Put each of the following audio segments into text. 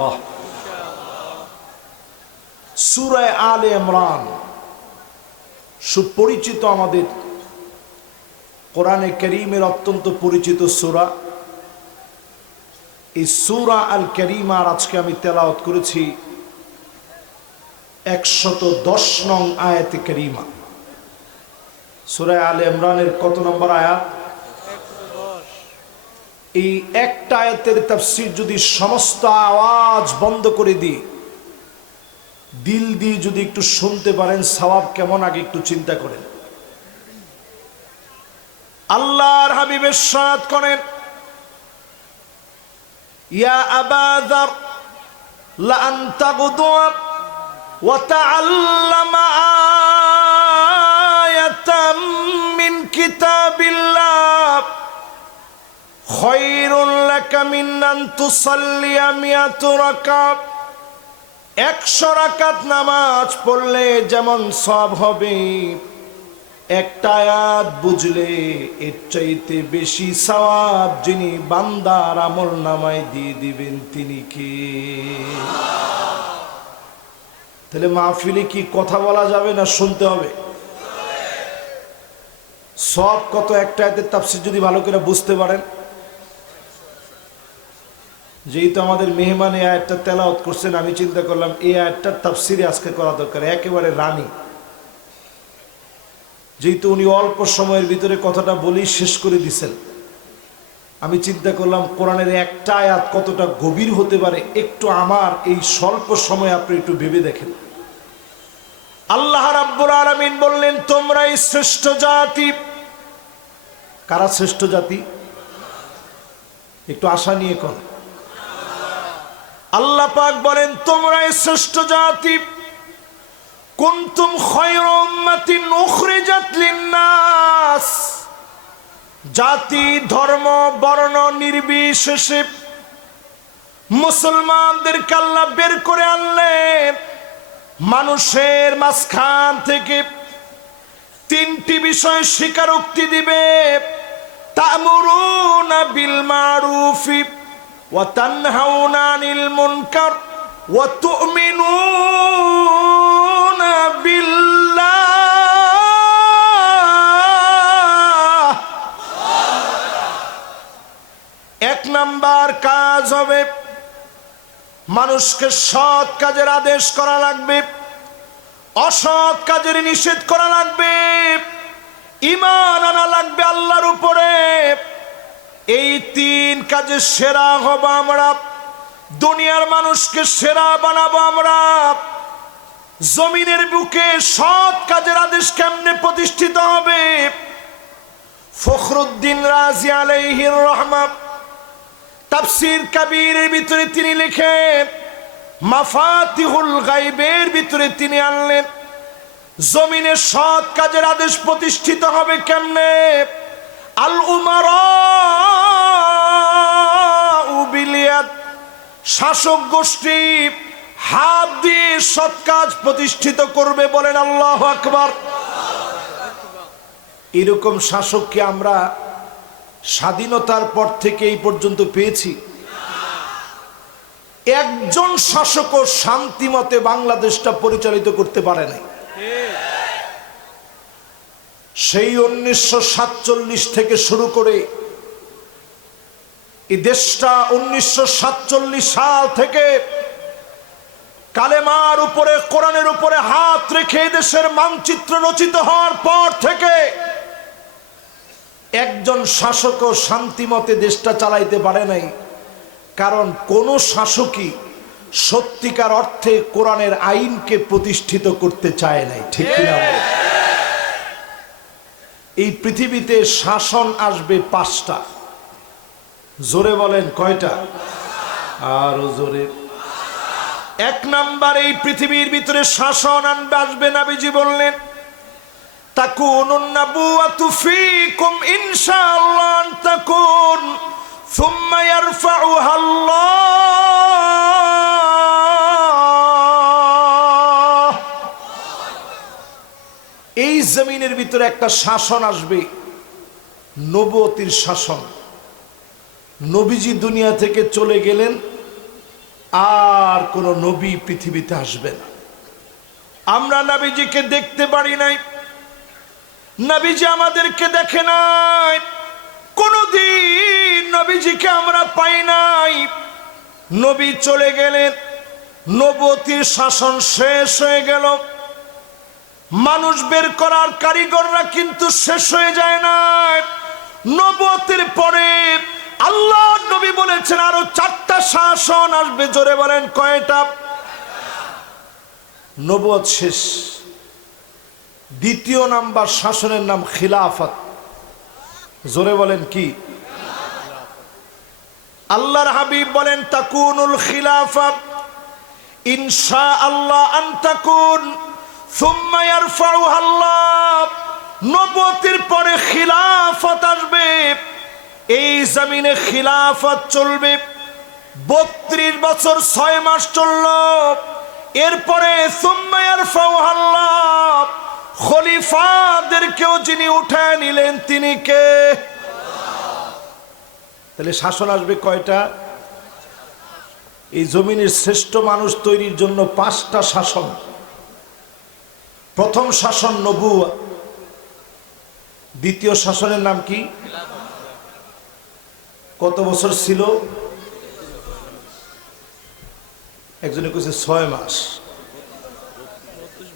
ইনশাআল্লাহ। সূরা আলে ইমরান সুপরিচিত, আমাদের কোরআনে কারীমের অত্যন্ত পরিচিত সূরা। এই সূরা আল কারীমার আজকে আমি তেলাওয়াত করেছি 110 নং আয়াতে কারীমা। সূরা আলে ইমরানের কত নম্বর আয়াত? 110। এই একটা আয়াতের তাফসীর যদি সমস্ত আওয়াজ বন্ধ করে দিই, দিল দিয়ে যদি একটু শুনতে পারেন সওয়াব কেমন, আগে একটু চিন্তা করেন। আল্লাহর হাবিব ইরশাদ করেন, ইয়া আবা যার লা আনতা গুদুয়া ওয়া তাআল্লামা আয়াতাম মিন কিতাবিল্লাহ খায়রুল লাকা মিন আন তুসাল্লিয়া মিয়াতু রাকাত। 100 রাকাত নামাজ পড়লে যেমন সওয়াব হবে, একটা আয়াত বুঝলে এর চাইতে বেশি সওয়াব যিনি বান্দার আমল নামায় দিয়ে দিবেন তিনি কে? তাহলে মাহফিলে কি কথা বলা যাবে না শুনতে হবে? সওয়াব কত একটা আয়াতের তাফসীর যদি ভালো করে বুঝতে পারেন। যেহেতু আমাদের মেহমান এই আয়াতটা তেলাওয়াত করছেন, আমি চিন্তা করলাম এই আয়াতটার তাফসীরে আজকে করা দরকার, একেবারে রানী। যেহেতু উনি অল্প সময়ের ভিতরে কথাটা বলেই শেষ করে দিছেন, আমি চিন্তা করলাম কোরআনের একটা আয়াত কতটা গভীর হতে পারে একটু আমার এই স্বল্প সময়ে আপনি একটু ভেবে দেখেন। আল্লাহ রাব্বুল আলামিন বললেন, তোমরাই শ্রেষ্ঠ জাতি। কারা শ্রেষ্ঠ জাতি? একটু আশা নিয়ে কোন। আল্লাহ পাক বলেন, তোমরাই শ্রেষ্ঠ জাতি। কুনতুম খায়রা উম্মাতিন উখরিজাত লিন-নাস। জাতি ধর্ম বর্ণ নির্বিশেষে মুসলমানদেরকে আল্লাহ বের করে আনলেন মানুষের মাঝখান থেকে। 3টি বিষয় স্বীকারোক্তি দিবে, তা'মুরুনা বিল মারুফি ওয়া তানহাউনা আনিল মুনকার ওয়া তু'মিনুনা বিল্লাহ। 1 নাম্বার কাজ হবে মানুষকে সৎ কাজের আদেশ করা লাগবে, অসৎ কাজের নিষেধ করা লাগবে, ঈমান আনা লাগবে আল্লাহর উপরে। এই 3 কাজে সেরা হব আমরা, দুনিয়ার মানুষকে সেরা বানাবো আমরা। জমিনের বুকে সৎ কাজের আদেশ কেমনে প্রতিষ্ঠিত হবে? ফখরুদ্দিন রাজি আলাইহির রহমাত তাফসীর কবীরের ভিতরে তিনি লিখেন, মাফাতিহুল গায়বের ভিতরে তিনি আনলেন জমিনে সৎ কাজের আদেশ প্রতিষ্ঠিত হবে কেমনে? আল উমারা বিলিয়াদ, শাসক গোষ্ঠী হাত দিয়ে সৎ কাজ প্রতিষ্ঠিত করবে। বলেন আল্লাহু আকবার। এরকম শাসককে আমরা স্বাধীনতার পর থেকে এই পর্যন্ত পেয়েছি? একজন শাসকও শান্তিমতে বাংলাদেশটা পরিচালিত করতে পারে নাই। সেই 1947 থেকে শুরু করে এই দেশটা 1947 সাল থেকে কালেমার উপরে কোরআনের উপরে হাত রেখে দেশের মানচিত্র রচিত হওয়ার পর থেকে একজন শাসকও শান্তিমতে দেশটা চালাইতে পারে নাই। কারণ কোন শাসকই সত্যিকার অর্থে কোরআনের আইনকে প্রতিষ্ঠিত করতে চায় নাই, ঠিক কিনা? এই পৃথিবীতে শাসন আসবে 5টা। জোরে বলেন কয়টা? আরো জোরে। 1 নাম্বার, এই পৃথিবীর ভিতরে শাসন আসবে, নবীজি বললেন, তাকুনুন নাবুওয়াতু ফীকুম ইনশাআল্লাহ তাকুন সুম্মা ইয়ারফাউহা আল্লাহ। এই জমিনের ভিতরে একটা শাসন আসবে, নবুয়তির শাসন। নবীজি দুনিয়া থেকে চলে গেলেন, আর কোন নবী পৃথিবীতে আসবে না। আমরা নবীজিকে দেখতে পারি নাই, নবীজি আমাদেরকে দেখে নাই, কোনদিন নবীজিকে আমরা পাই নাই। নবী চলে গেলেন, নবুয়তের শাসন শেষ হয়ে গেল। মানুষ বের করার কারিগররা কিন্তু শেষ হয়ে যায় না। নবুয়তের পরে আল্লাহ নবী বলেছেন আরো 4টা শাসন আসবে। জোরে বলেন কয়টা? নবুয়ত শেষ, দ্বিতীয় নাম্বার শাসনের নাম খিলাফত। জোরে বলেন কি? আল্লাহর হাবিব বলেন তাকুনুল খিলাফত ইনশাআল্লাহ আন তাকুন সুম্মা ইয়ারফাউহা আল্লাহ। নবুয়তের পরে খিলাফত আসবে, এই জমিনে খিলাফত চলবে। 32 বছর 6 মাস চলল। এরপরে সুম্মা ইয়ারফাউহা আল্লাহ, খলিফাদেরকেও যিনি উঠায় নিলেন তিনি কে? তাহলে শাসন আসবে কয়টা? এই জমিনের শ্রেষ্ঠ মানুষ তৈরির জন্য 5টা শাসন। প্রথম শাসন নবুয়ত, দ্বিতীয় শাসনের নাম কি? কত বছর ছিল? একজনে কইছে 6 মাস।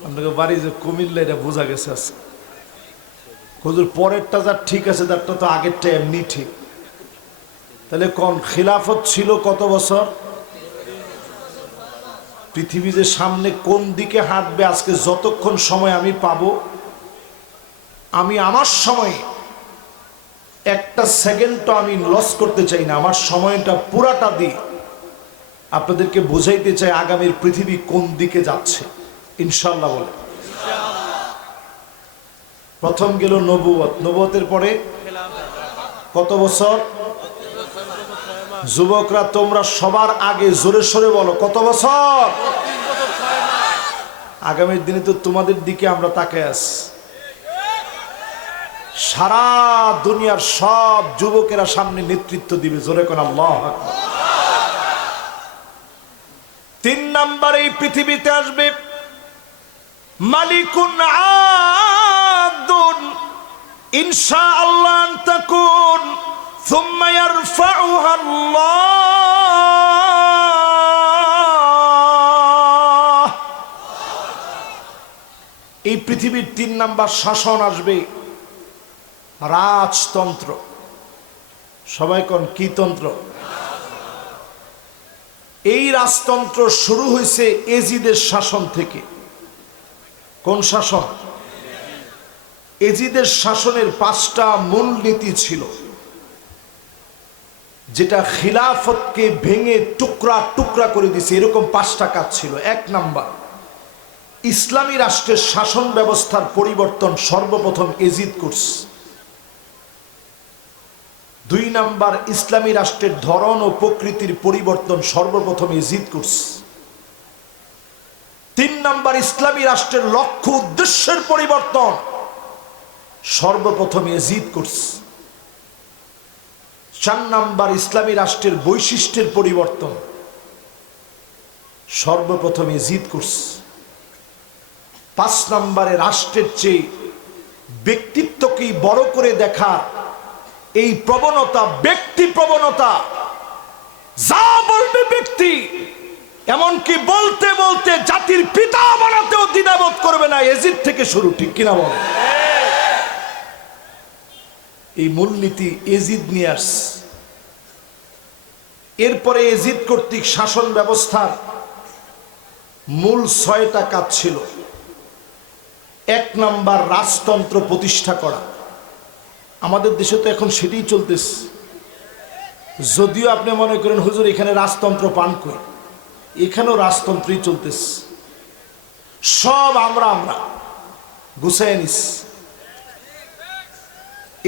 আপনাকে বাড়ি যে কুমিল্লা এটা বোঝা গেছে আজকে। হুজুর পরেরটা যা ঠিক আছে তারটা তো আগেরটা এমনি ঠিক। তাহলে কোন খিলাফত ছিল কত বছর? পৃথিবী যে সামনে কোন দিকে হাঁটবে আজকে যতক্ষণ সময় আমি পাবো, আমি আমার সময় একটা সেকেন্ডটা আমি লস করতে চাই না। আমার সময়টা পুরাটা দিই আপনাদেরকে বোঝাইতে চাই আগামীর পৃথিবী কোন দিকে যাচ্ছে। ইনশাআল্লাহ বলে প্রথম গেল নবুয়ত। নবুয়তের পরে কত বছর? যুবকরা তোমরা সবার আগে জোরে সোরে বলো কত বছর? আগামীর দিনে তো তোমাদের দিকে আমরা তাকায় আছি। সারা দুনিয়ার সব যুবকেরা সামনে নেতৃত্ব দিবে। জোরে কোন আল্লাহু আকবার। 3 নাম্বার এই পৃথিবীতে আসবে মালিকুন আদুন ইনশাআল্লাহ আন তাকুন সুম্মা ইয়ারফাউহা আল্লাহ। এই পৃথিবীর 3 নাম্বার শাসন আসবে রাজতন্ত্র। সবাই কোন কি তন্ত্র? এই রাজতন্ত্র শুরু হয়েছে এজিদের শাসন থেকে। কোন শাসন? এজিদের শাসনের 5টা মূলনীতি ছিল, যেটা খিলাফতকে ভেঙে টুকরা টুকরা করে দিয়েছে। এরকম 5টা কাজ ছিল। 1 নাম্বার, ইসলামী রাষ্ট্রের শাসন ব্যবস্থার পরিবর্তন সর্বপ্রথম এজিদ করছে। 2 নাম্বার, ইসলামী রাষ্ট্রের ধরন ও প্রকৃতির পরিবর্তন সর্বপ্রথম এজিদ করছে। 3 নাম্বার, ইসলামী রাষ্ট্রের লক্ষ্য উদ্দেশ্যের পরিবর্তন সর্বপ্রথম এজিদ করছে। 4 নাম্বার, ইসলামী রাষ্ট্রের বৈশিষ্ট্যের পরিবর্তন সর্বপ্রথম এজিদ করছে। 5 নাম্বারে রাষ্ট্রের চেয়ে ব্যক্তিত্বকেই বড় করে দেখা এই প্রবণতা, ব্যক্তি প্রবণতা, যা বলবে ব্যক্তি, এমনকি বলতে বলতে জাতির পিতা বানাতেও দ্বিধাবোধ করবে না, এজিদ থেকে শুরু। ঠিক কিনা বলে? এই মূলনীতি এজিদ নিয়ে আসছে। এরপরে এজিদ কর্তৃক শাসন ব্যবস্থার মূল 6টা কাজ ছিল। 1 নাম্বার, রাজতন্ত্র প্রতিষ্ঠা করা। আমাদের দেশে তো এখন সেটাই চলতেছে। যদিও আপনি মনে করেন হুজুর এখানে রাজতন্ত্র পান কই, এখানেও রাজতন্ত্রই চলতেছে। সব আমরা গুছাই নিস,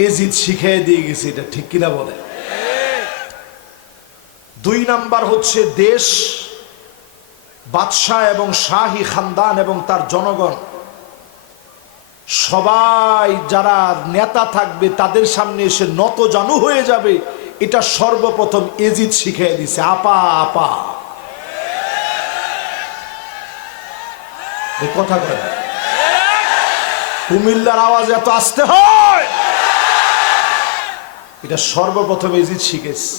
এজিদ শিখাই দিয়ে গেছে। এটা ঠিক কিনা বলে? 2 নাম্বার হচ্ছে দেশ, বাদশাহ এবং শাহী খানদান এবং তার জনগণ সবাই যারা নেতা থাকবে তাদের সামনে এসে নত জানু হয়ে যাবে। এটা সর্বপ্রথম এজিদ শিখিয়ে দিছে। আপা আপা এই কথা কয় কুমিল্লার আওয়াজ এত আসতে হয়, এটা সর্বপ্রথম এজিদ শিখেছে।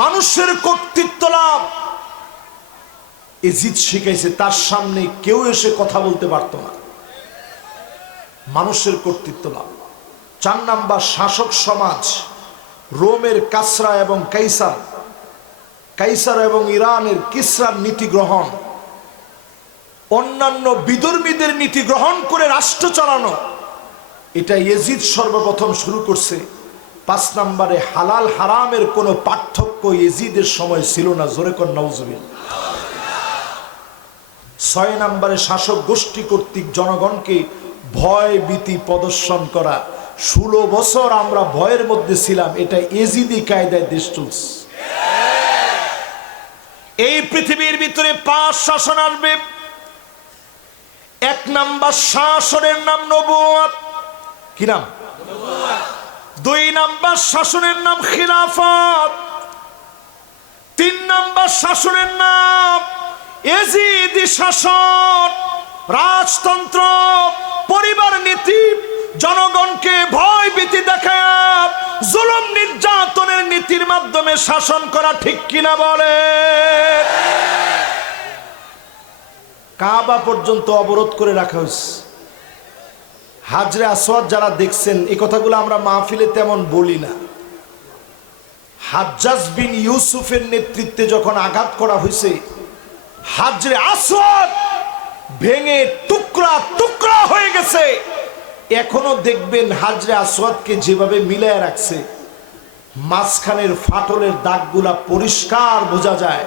মানুষের কর্তৃত্ব লাভ এজিদ শিখাইছে, তার সামনে কেউ এসে কথা বলতে পারত না। মানুষের কর্তৃত্ব লাভ। 4 নাম্বার, শাসক সমাজ রোমের কাসরা এবং কাইসার এবং ইরানের কিসরার নীতি গ্রহণ, অন্যান্য বিধর্মীদের নীতি গ্রহণ করে রাষ্ট্র চালানো, এটা ইয়েজিদ সর্বপ্রথম শুরু করছে। 5 নম্বরে, হালাল হারামের কোনো পার্থক্য ইয়েজিদের সময় ছিল না, জোরে কর নাউজুবিল্লাহ। 6 নম্বরে, শাসক গোষ্ঠী কর্তৃক জনগণকে ভয় ভীতি প্রদর্শন করা। 16 বছর আমরা ভয়ের মধ্যে ছিলাম, এটা ইয়েজিদি কায়দায় দেশ চলছে। এই পৃথিবীর ভিতরে 5 শাসন আসবে। 1 নাম্বার শাসনের নাম নবুয়ত, কি নাম? 2 নাম্বার শাসনের নাম খিলাফত। 3 নাম্বার শাসনের নাম এজিদি শাসন, রাজতন্ত্র, পরিবার নীতি, জনগণকে ভয় ভীতি দেখায় জুলুম নির্যাতনের নীতির মাধ্যমে শাসন করা, ঠিক কিনা বলে? কাবা পর্যন্ত অবরোধ করে রাখা হয়েছে। হাজরে আসওয়াদ যারা দেখছেন, এই কথাগুলো আমরা মাহফিলে তেমন বলি না। হাজ্জাজ বিন ইউসুফের নেতৃত্বে যখন আঘাত করা হয়েছে, হাজরে আসওয়াদ ভেঙে টুকরা টুকরা হয়ে গেছে। এখনো দেখবেন হাজরে আসওয়াদকে যেভাবে মিলায় রাখছে, মাঝখানের ফাটলের দাগগুলা পরিষ্কার বোঝা যায়।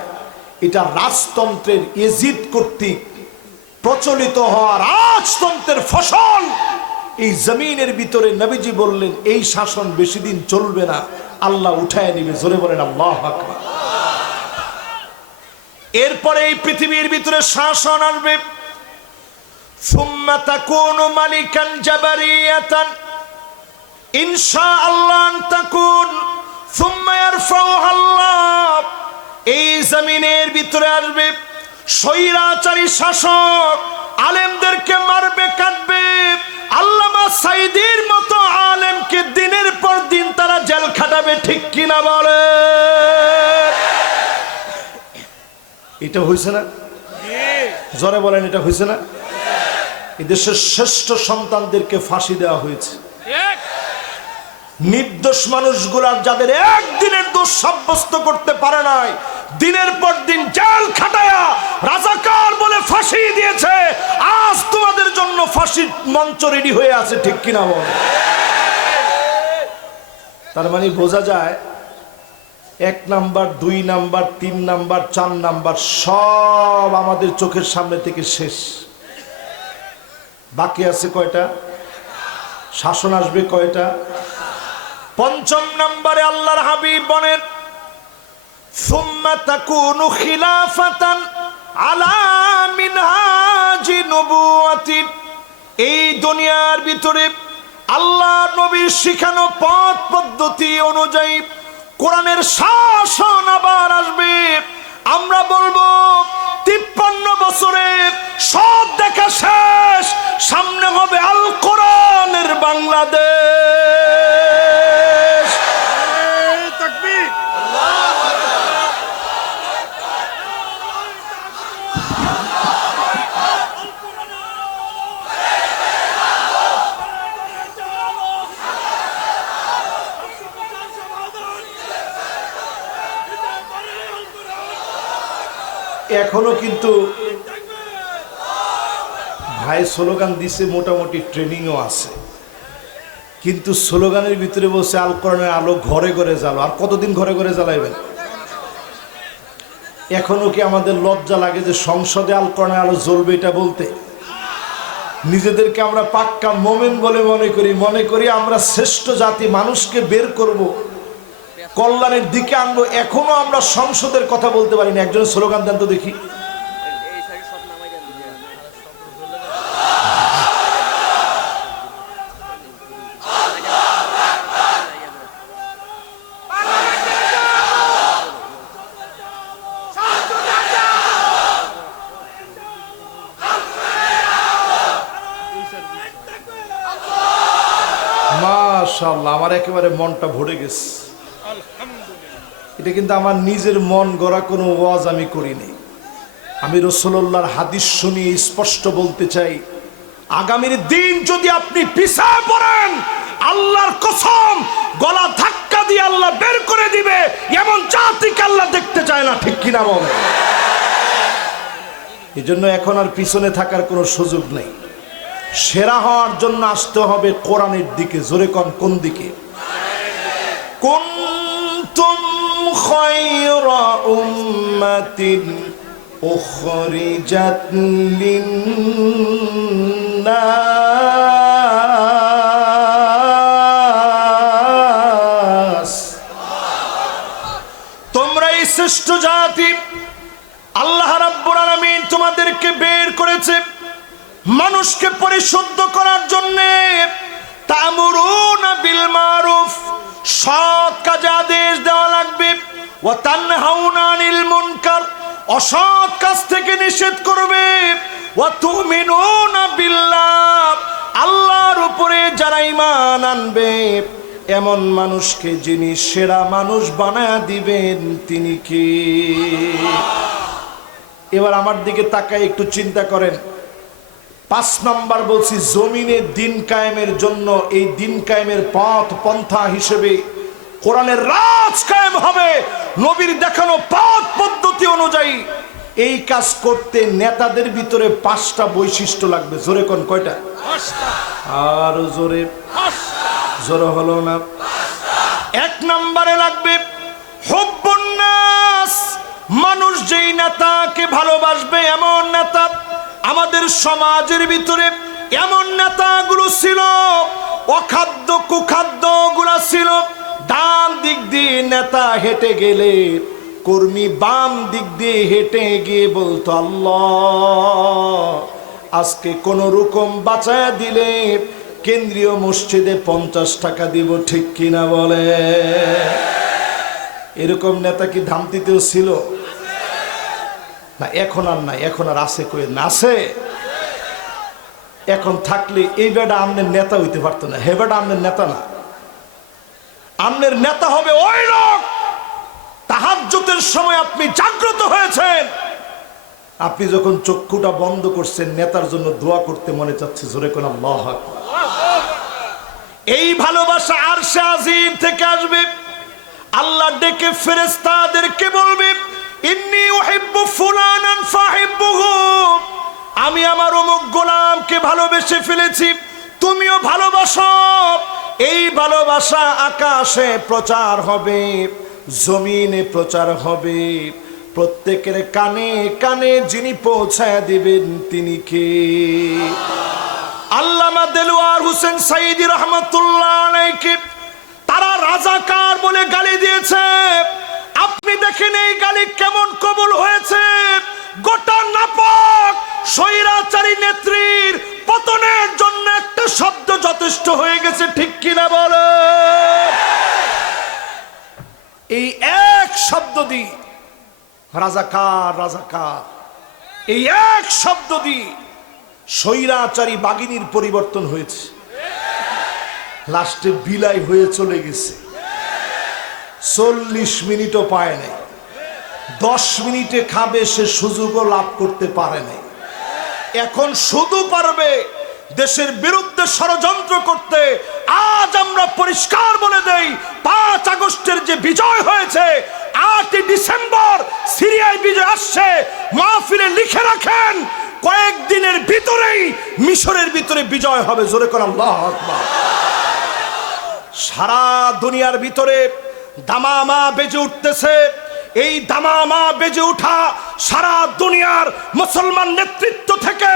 এটা রাজতন্ত্রের ইয়েজিদ কর্তৃক প্রচলিত হওয়া রাজতন্ত্রের ফসল। এই জমিনের ভিতরে নবীজি বললেন, এই শাসন বেশি দিন চলবে না, আল্লাহ উঠায় নিবে। জোরে বলেন আল্লাহু আকবার। এরপরে এই পৃথিবীর ভিতরে শাসন আসবে। সুম্মা তাকুনু মালিকান জাবারিয়াতান ইনশাআল্লাহ তাকুন সুম্মা ইয়ারফাউহা আল্লাহ। এই জমিনের ভিতরে আসবে স্বৈরাচারী শাসক, আলেমদেরকে মারবে কাটবে। আল্লামা সাইদির মতো আলেমকে দিনের পর দিন তারা জেল খাটাবে, ঠিক কিনা বলে? এটা হয়েছে না? জোরে বলেন, এটা হয়েছে না? এই দেশের শ্রেষ্ঠ সন্তানদেরকে ফাঁসি দেওয়া হয়েছে। নির্দোষ মানুষগুলার যাদের একদিনের দোষ সাব্যস্ত করতে পারে নাই, দিনের পর দিন জেল খাটায়া রাজাকার বলে ফাঁসি দিয়েছে। আজ তোমাদের জন্য ফাঁসির মঞ্চ রেডি হয়ে আছে, ঠিক কিনা বল? তার মানে বোঝা যায় 1 নাম্বার, 2 নাম্বার, 3 নাম্বার, 4 নাম্বার সব আমাদের চোখের সামনে থেকে শেষ। বাকি আছে কয়টা? শাসন আসবে কয়টা? 5 নম্বরে আল্লাহর হাবিব বলেন, সুম্মা তাকুনু খিলাফাতান আলা মিনহাজি নবুওয়াতি। এই দুনিয়ার ভিতরে আল্লাহ নবীর শিখানো পথ পদ্ধতি অনুযায়ী কোরআনের শাসন আবার আসবে। আমরা বলবো 53 বছরে সব দেখা শেষ, সামনে হবে আল কোরআনের বাংলাদেশ। তাকবীর। এখনো কিন্তু ভাই স্লোগান দিছে, মোটামুটি ট্রেনিংও আছে, কিন্তু স্লোগানের ভিতরে বসে আল কোরআনের আলো ঘরে ঘরে জ্বালো। আর কতদিন ঘরে ঘরে জ্বালাইবেন? এখনো কি আমাদের লজ্জা লাগে যে সংসদে আল কোরআনের আলো জ্বলবে এটা বলতে? নিজেদেরকে আমরা পাক্কা মোমেন বলে মনে করি আমরা শ্রেষ্ঠ জাতি, মানুষকে বের করব, কল্যাণের দিকে আনবো। এখনো আমরা সংসদের কথা বলতে পারি না। একজন স্লোগান দেন তো দেখি। মাশাআল্লাহ, আমার একেবারে মনটা ভরে গেছে। এটা কিন্তু আমার নিজের মন গড়া কোনো ওয়াজ আমি করিনি। আমি রাসূলুল্লাহর হাদিস শুনিয়ে স্পষ্ট বলতে চাই, আগামীর দিন যদি আপনি পিছায় পড়েন, আল্লাহর কসম গলা ধাক্কা দিয়ে আল্লাহ বের করে দিবে। এমন জাতিকে আল্লাহ দেখতে চায় না, ঠিক কিনা বল? এই জন্য এখন আর পিছনে থাকার কোনো সুযোগ নেই। সেরা হওয়ার জন্য আসতে হবে কোরআনের দিকে। জোরে কোন দিকে? কুনতুম খায়রা উম্মাতিন উখরিজাত লিন্নাস, তোমরাই শ্রেষ্ঠ জাতি। আল্লাহ রাব্বুল আলামিন তোমাদেরকে বের করেছে মানুষকে পরিশুদ্ধ করার জন্য। তা'মুরুনা বিল মারুফ, সৎ কাজে আদেশ দেওয়া লাগবে। ওয়া তানহাউনা আনিল মুনকার, অসৎ কাজ থেকে নিষেধ করবে। ওয়া তুমিনুনা বিল্লাহ, আল্লাহর উপরে যারা ঈমান আনবে এমন মানুষকে যিনি সেরা মানুষ বানায়া দিবেন তিনি কে? এবার আমার দিকে তাকায় একটু চিন্তা করেন। 5 নাম্বার বলছি, জমিনে দিন কায়েমের জন্য, এই দিন কায়েমের পথ পন্থা হিসেবে কোরআনের রাজ কায়েম হবে নবীর দেখানো পথ পদ্ধতি অনুযায়ী। এই কাজ করতে নেতাদের ভিতরে 5টা বৈশিষ্ট্য লাগবে। জোরে কোন কয়টা? আর জোরে জোরে হলো না। 1 নম্বরে লাগবে হুব্বুন নাস, মানুষ যেই নেতাকে ভালোবাসবে এমন নেতা। আমাদের সমাজের ভিতরে এমন নেতাগুলো ছিল, অখাদ্য কুখাদ্য গুলা ছিল। ডান দিক দিয়ে নেতা হেঁটে গেলে কর্মী বাম দিক দিয়ে হেঁটে গিয়ে বলতো, আল্লাহ আজকে কোন রকম বাঁচায়া দিলে কেন্দ্রীয় মসজিদে 50 টাকা দিব, ঠিক কিনা বলে? এরকম নেতা কি ধামতিতেও ছিল না? এখন আর নাই। এখন আর আছে কই? না আছে। এখন থাকলে এই বেটা আমনের নেতা হইতে পারতো না। হে বেটা আমনের নেতা না, আমনের নেতা হবে ওই লোক তাহাজ্জুদের সময় আপনি জাগ্রত হয়েছেন, আপনি যখন চক্ষুটা বন্ধ করছেন নেতার জন্য দোয়া করতে মনে চাচ্ছে। জোরে কোন আল্লাহু আকবার। এই ভালোবাসা আরশে আজিম থেকে আসবে। আল্লাহ ডেকে ফেরেশতাদেরকে বলবে, ইন্নী উহিব্বু ফুলানান ফাহিব্বুহু, আমি আমার অমুক গোলামকে ভালোবেসে ফেলেছি, তুমিও ভালোবাসো। এই ভালোবাসা আকাশে প্রচার হবে, জমিনে প্রচার হবে, প্রত্যেকের কানে কানে যিনি পৌঁছায় দিবেন তিনি কে? আল্লামা দেলোয়ার হোসেন সাইদি রহমাতুল্লাহ আলাইহি তারা রাজাকার বলে গালি দিয়েছে। আপনি দেখেন এই গালি কেমন কবুল হয়েছে। গোটা নাপাক স্বৈরাচারী নেত্রীর পতনের জন্য একটা শব্দ যথেষ্ট হয়ে গেছে, ঠিক কিনা বলো? এই এক শব্দ দি রাজাকার রাজাকার, এই এক শব্দ দি স্বৈরাচারী বাগিনীর পরিবর্তন হয়েছে। লাস্টে বিলাই হয়ে চলে গেছে। 40 মিনিটও পায় নাই। 10 মিনিটে খাবে সে সুযোগও লাভ করতে পারে নাই। এখন শুধু পারবে দেশের বিরুদ্ধে ষড়যন্ত্র করতে। আজ আমরা পরিষ্কার বলে দেই, 5 আগস্টের যে বিজয় হয়েছে, 8 ডিসেম্বর সিরিয়ায় বিজয় আসছে, মাহফিলে লিখে রাখেন কয়েকদিনের ভিতরেই মিশরের ভিতরে বিজয় হবে। জোরে করে আল্লাহু আকবার। সারা দুনিয়ার ভিতরে দামামা বেজে উঠতেছে। এই দামামা বেজে উঠা সারা দুনিয়ার মুসলমান নেতৃত্ব থেকে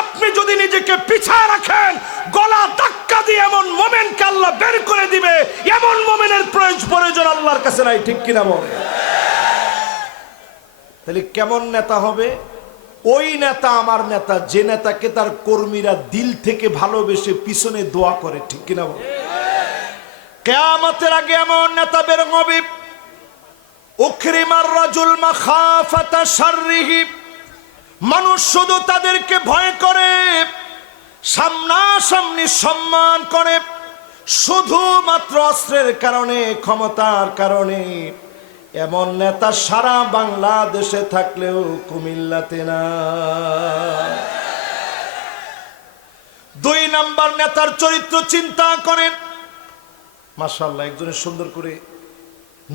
আপনি যদি নিজেকে পিছায় রাখেন, গলা ধাক্কা দিয়ে এমন মোমেনকে আল্লাহ বের করে দিবে। এমন মোমেনের প্রয়োজন আল্লাহর কাছে নাই, ঠিক কিনা বলে? তাহলে কেমন নেতা হবে? ওই নেতা আমার নেতা, যে নেতাকে তার কর্মীরা দিল থেকে ভালোবেসে পিছনে দোয়া করে, ঠিক কিনা বলে? কিয়ামতের আগে এমন নেতা বের হবে, উকরিমার রাজুল মাখাফাতা শাররিহি, মানুষ শুধু তাদেরকে ভয় করে, সামনাসামনি সম্মান করে, শুধুমাত্র অস্ত্রের কারণে, ক্ষমতার কারণে। এমন নেতা সারা বাংলাদেশে থাকলেও কুমিল্লাতে না। 2 নাম্বার নেতার চরিত্র চিন্তা করেন। মাশাআল্লাহ, একজনের সুন্দর করে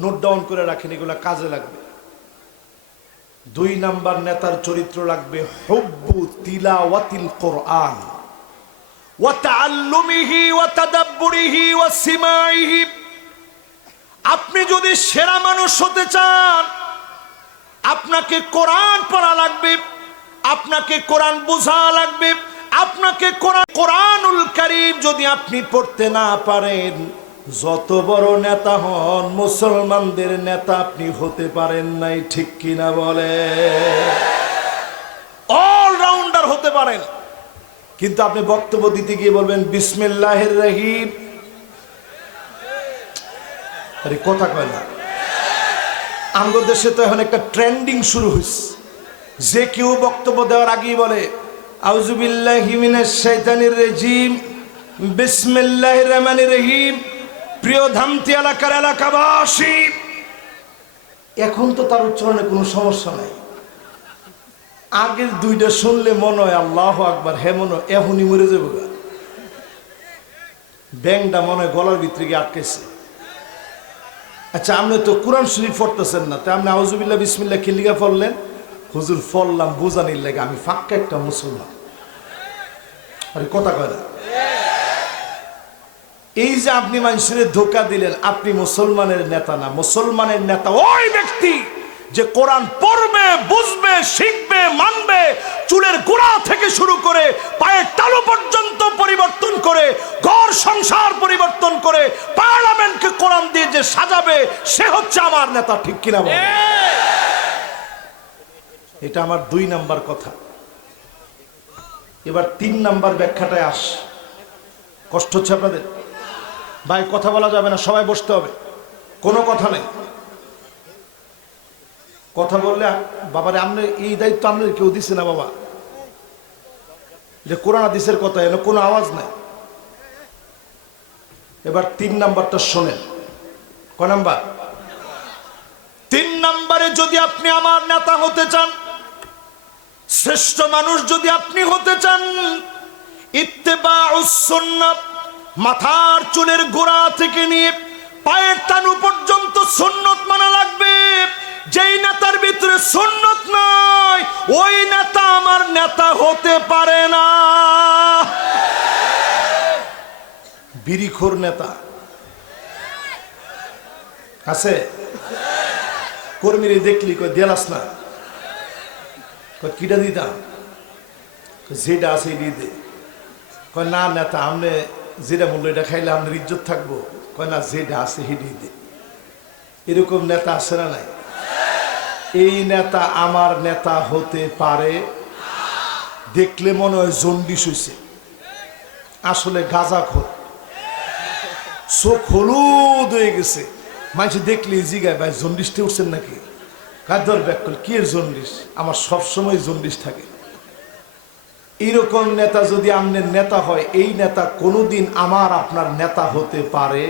নোট ডাউন করে রাখেন, এগুলা কাজে লাগবে। 2 নাম্বার নেতার চরিত্র লাগবে হুব্বু তিলাওয়াতিল কোরআন ওয়া তাআল্লুমিহি ওয়া তাদাব্বুরিহি ওয়া সিমাইহি। আপনি যদি সেরা মানুষ হতে চান, আপনাকে কোরআন পড়া লাগবে, আপনাকে কোরআন বোঝা লাগবে, আপনাকে কোরআনুল কারীম যদি আপনি পড়তে না পারেন, যত বড় নেতা হন, মুসলমানদের নেতা আপনি হতে পারেন নাই। ঠিক কিনা বলে? অলরাউন্ডার হতে পারেন, কিন্তু আপনি বক্তব্য দিতে গিয়ে বলবেন বিসমিল্লাহির রহিম, আরে কথা কয় না। আমাদের দেশে তো এখন একটা ট্রেন্ডিং শুরু হয়েছে, যে কেউ বক্তব্য দেওয়ার আগেই বলে আউযু বিল্লাহি মিনাশ শাইতানির রাজিম, বিসমিল্লাহির রহমানির রহিম। প্রিয় ধামতি এলাকার এলাকাবাসী, এখন তো তার উচ্চারণে কোনো সমস্যা নাই। আগের 2টা শুনলে মনে হয় আল্লাহু আকবার, হে মনে হয় এখনই মরে যাবো। ব্যাংটা মনে হয় গলার ভিতরে গিয়ে আটকেছে। আচ্ছা, আপনি তো কোরআন শরীফ পড়তেছেন না, তাই আপনি আউযুবিল্লাহ বিসমিল্লাহ কি লিগা পড়লেন? হুজুর পড়লাম বুঝানির লাগে, আমি ফাঁকা একটা মুসলমান। আরে কথা কয় না। এই যে আপনি মানুষের ধোঁকা দিলেন, আপনি মুসলমানের নেতা না। মুসলমানের নেতা ওই ব্যক্তি যে কোরআন পড়বে, বুঝবে, শিখবে, মানবে, চুলের গোড়া থেকে শুরু করে পায়ের তালু পর্যন্ত পরিবর্তন করে, ঘর সংসার পরিবর্তন করে, পার্লামেন্টকে কোরআন দিয়ে যে সাজাবে, সে হচ্ছে আমার নেতা। ঠিক কিনা বলেন? এটা আমার 2 নাম্বার কথা। এবার 3 নাম্বার ব্যাখ্যাটায় আস। কষ্ট হচ্ছে আপনাদের? ভাই কথা বলা যাবে না, সবাই বসতে হবে, কোনো কথা নেই। কথা বললে বাবারে, আপনি এই দায়িত্ব আপনার কেউ দিছে না বাবা, যে কোরআন হাদিসের কথা, এর কোনো আওয়াজ নাই। এবার 3 নাম্বারটা শোনেন। ক নাম্বার? 3 নাম্বারে, যদি আপনি আমার নেতা হতে চান, শ্রেষ্ঠ মানুষ যদি আপনি হতে চান, ইত্তেবাউস সুন্নাহ, মাথার চুলের গোড়া থেকে নিয়ে পায়ের তালু পর্যন্ত সুন্নত মানা লাগবে। যেই নেতার ভিতরে সুন্নত নাই, ওই নেতা আমার নেতা হতে পারে না। বিড়িখোর নেতা আছে? কর্মীরে দেখলি কই দেলাস না, কই কিটা দিতাম, যেটা আছে দিয়ে দে। কয় না নেতা, আমনে যেটা মূল্য এটা খাইলে আপনার ইজ্জত থাকবো। কয় না, যেটা আছে হেঁটে দে। এরকম নেতা আছে না নাই? এই নেতা আমার নেতা হতে পারে? দেখলে মনে হয় জন্ডিস হয়েছে, আসলে গাঁজাখোর, চোখ হলুদ হয়ে গেছে। মানুষ দেখলে জিগায়, ভাই জন্ডিসটা উঠছেন নাকি? কাঁদর ব্যাক করল, কি এর জন্ডিস? আমার সবসময় জন্ডিস থাকে। এইরকম নেতা যদি আপনার নেতা হয়, এই নেতা কোনোদিন আমার আপনার নেতা হতে পারে?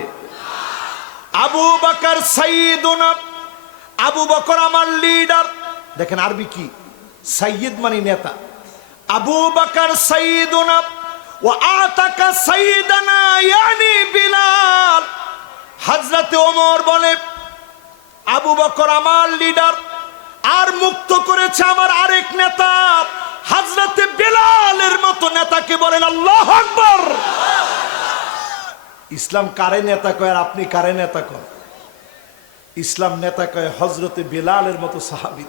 আবু বকর সাইয়্যিদুনা, আবু বকর আমার লিডার। দেখেন আরবি কি, সাইয়্যিদ মানে নেতা। আবু বকর সাইয়্যিদুনা ওয়া আতাকা সাইয়্যিদানা ইয়ানি বিলাল। হযরত ওমর বলে, আবু বকর আমার লিডার, আর মুক্ত করেছে আমার আরেক নেতা হযরতে বেলালের মতো নেতাকে বলেন আল্লাহু আকবার। ইসলাম কারে নেতা কয় আর আপনি কারে নেতা কন? ইসলাম নেতা কয় হযরতে বেলালের মতো সাহাবী।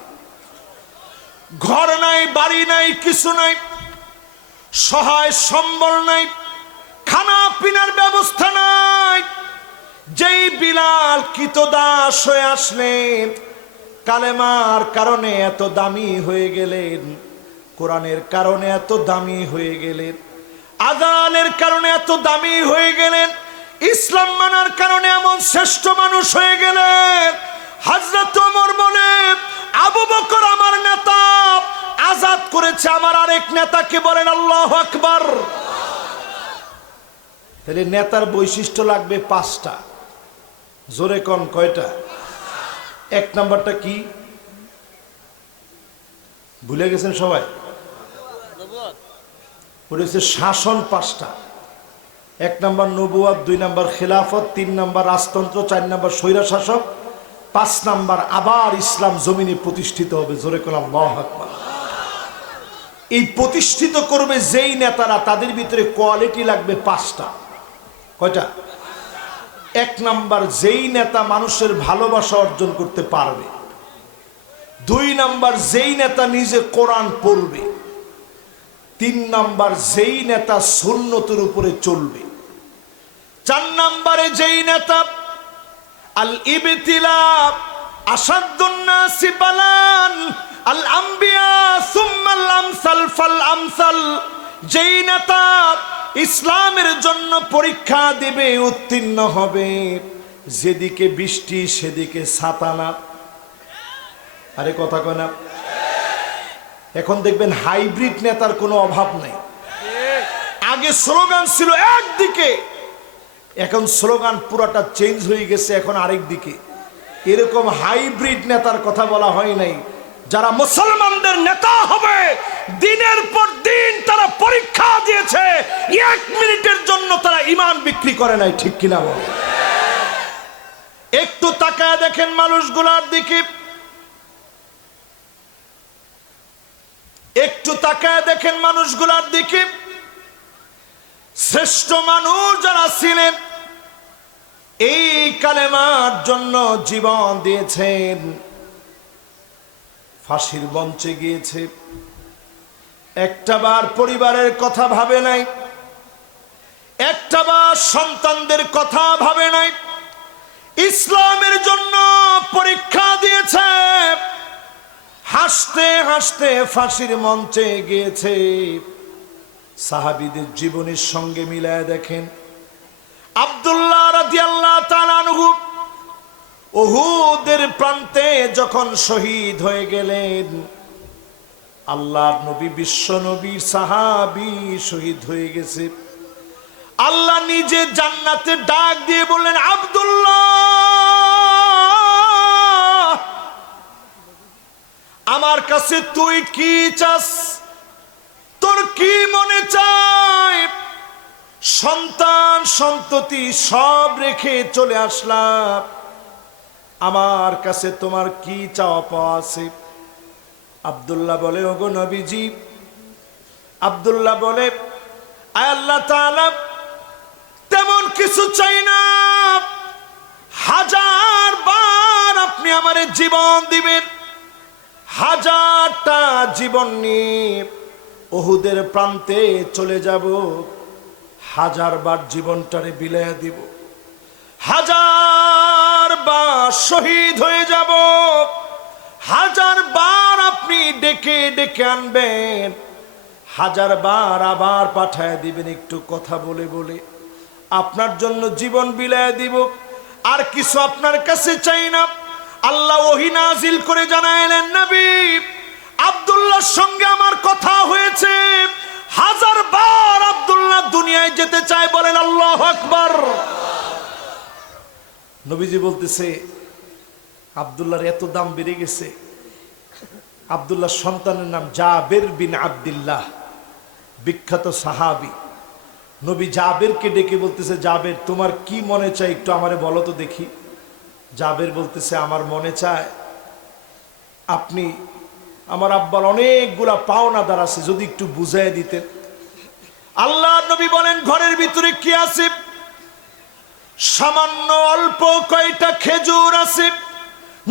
ঘর নাই, বাড়ি নাই, কিছু নাই, সহায় সম্বল নাই, খানা পিনার ব্যবস্থা নাই। যেই বিলাল কৃতদাস হয়ে আসলেন, কালেমার কারণে এত দামি হয়ে গেলেন, কোরআনের কারণে এত দামি হয়ে গেলেন, আযানের কারণে এত দামি হয়ে গেলেন, ইসলাম মানার কারণে এমন শ্রেষ্ঠ মানুষ হয়ে গেলেন। হযরত ওমর বলে, আবু বকর আমার নেতা, আজাদ করেছে আমার আরেক নেতাকে বলেন আল্লাহু আকবার। তাহলে নেতার বৈশিষ্ট্য লাগবে 5টা। জোরে কোন কয়টা? 1 নাম্বারটা কি ভুলে গেছেন সবাই? ওটা হচ্ছে শাসন 5টা। 1 নাম্বার নবুয়ত, 2 নাম্বার খেলাফত, 3 নাম্বার রাজতন্ত্র, 4 নাম্বার স্বৈরশাসক, 5 নাম্বার আবার ইসলাম জমিনে প্রতিষ্ঠিত হবে। জোরে কোন আল্লাহু আকবার। এই প্রতিষ্ঠিত করবে যেই নেতারা, তাদের ভিতরে কোয়ালিটি লাগবে 5টা। কয়টা? 1 নাম্বার যেই নেতা মানুষের ভালোবাসা অর্জন করতে পারবে। 2 নাম্বার যেই নেতা নিজে কোরআন পড়বে। 3 নাম্বার যেই নেতা সুন্নতের উপরে চলবে। 4 নাম্বারে যেই নেতা আল ইবতিলা আসাদুন নাসি বালান আল আম্বিয়া সুম্মাল আমসাল ফাল আমসাল, যেই নেতা ইসলামের জন্য পরীক্ষা দেবে, উত্তীর্ণ হবে, যেদিকে বৃষ্টি সেদিকে ছাতা না। আরে কথা কয় না? এখন দেখবেন হাইব্রিড নেতার কোনো অভাব নেই। আগে স্লোগান ছিল একদিকে, এখন স্লোগান পুরোটা চেঞ্জ হয়ে গেছে, এখন আরেক দিকে। এরকম হাইব্রিড নেতার কথা বলা হয় নাই। যারা মুসলমানদের নেতা হবে, দিনের পর দিন তারা পরীক্ষা দিয়েছে, 1 মিনিটের জন্য তারা ঈমান বিক্রি করে নাই। ঠিক কিনা বল? একটু তাকায় দেখেন মানুষগুলোর দিকে, একটু তাকায় দেখেন মানুষগুলোর দিকে। শ্রেষ্ঠ মানুষ যারা ছিলেন, এই কালেমার জন্য জীবন দিয়েছেন, ফাঁসির মঞ্চে গিয়েছে, একটাবার পরিবারের কথা ভাবে নাই, একটাবার সন্তানদের কথা ভাবে নাই, ইসলামের জন্য পরীক্ষা দিয়েছে, হাসতে হাসতে ফাঁসির মঞ্চে গিয়েছে। সাহাবীদের জীবনের সঙ্গে মিলায় দেখেন, আব্দুল্লাহ রাদিয়াল্লাহু তাআলা আনহু উহুদের প্রান্তে যখন শহীদ হয়ে গেলেন, আল্লাহর নবী, বিশ্ব নবী, সাহাবী শহীদ হয়ে গেছে। আল্লাহ নিজে জান্নাতে ডাক দিয়ে বললেন, আব্দুল্লাহ, আমার কাছে তুই কি চাস? তোর কি মনে চায়? সন্তান সন্ততি সব রেখে চলে আসলাম, আমার কাছে তোমার কি চাওয়া পাওয়া আছে? আব্দুল্লাহ বলে, ওগো নবীজি, আব্দুল্লাহ বলে, আয় আল্লাহ তাআলা, তেমন কিছু চাই না, 1000 বার আপনি আমারে জীবন দিবেন, 1000টা জীবন নিয়ে উহুদের প্রান্তে চলে যাব, 1000 বার জীবনটারে বিলায়া দিব, 1000 বার শহীদ হয়ে যাব, 1000 বার আপনি ডেকে ডেকে আনবেন, 1000 বার আবার পাঠায় দিবেন একটু কথা বলে বলে, আপনার জন্য জীবন বিলায়া দিব, আর কিছু আপনার কাছে চাই না। আল্লাহ ওহী নাজিল করে জানাইলেন, নবী, আব্দুল্লাহর সঙ্গে আমার কথা হয়েছে, 1000 বার আব্দুল্লাহ দুনিয়ায় যেতে চায়। বলেন আল্লাহু আকবার। নবীজি বলতেছে, আব্দুল্লাহর এত দাম বেড়ে গেছে। আব্দুল্লাহর সন্তানের নাম জাবের বিন আব্দুল্লাহ, বিখ্যাত সাহাবী। নবী জাবেরকে ডেকে বলতেছে, জাবের, তোমার কি মনে চায় একটু আমারে বলো তো দেখি। জাবের বলতেছে, আমার মনে চায় আপনি, আমার আব্বার অনেকগুলা পাওনাদার আছে, যদি একটু বুঝাই দিতেন। আল্লাহর নবী বলেন, ঘরের ভিতরে কি আছে? সামান্য অল্প কয়টা খেজুর আছে।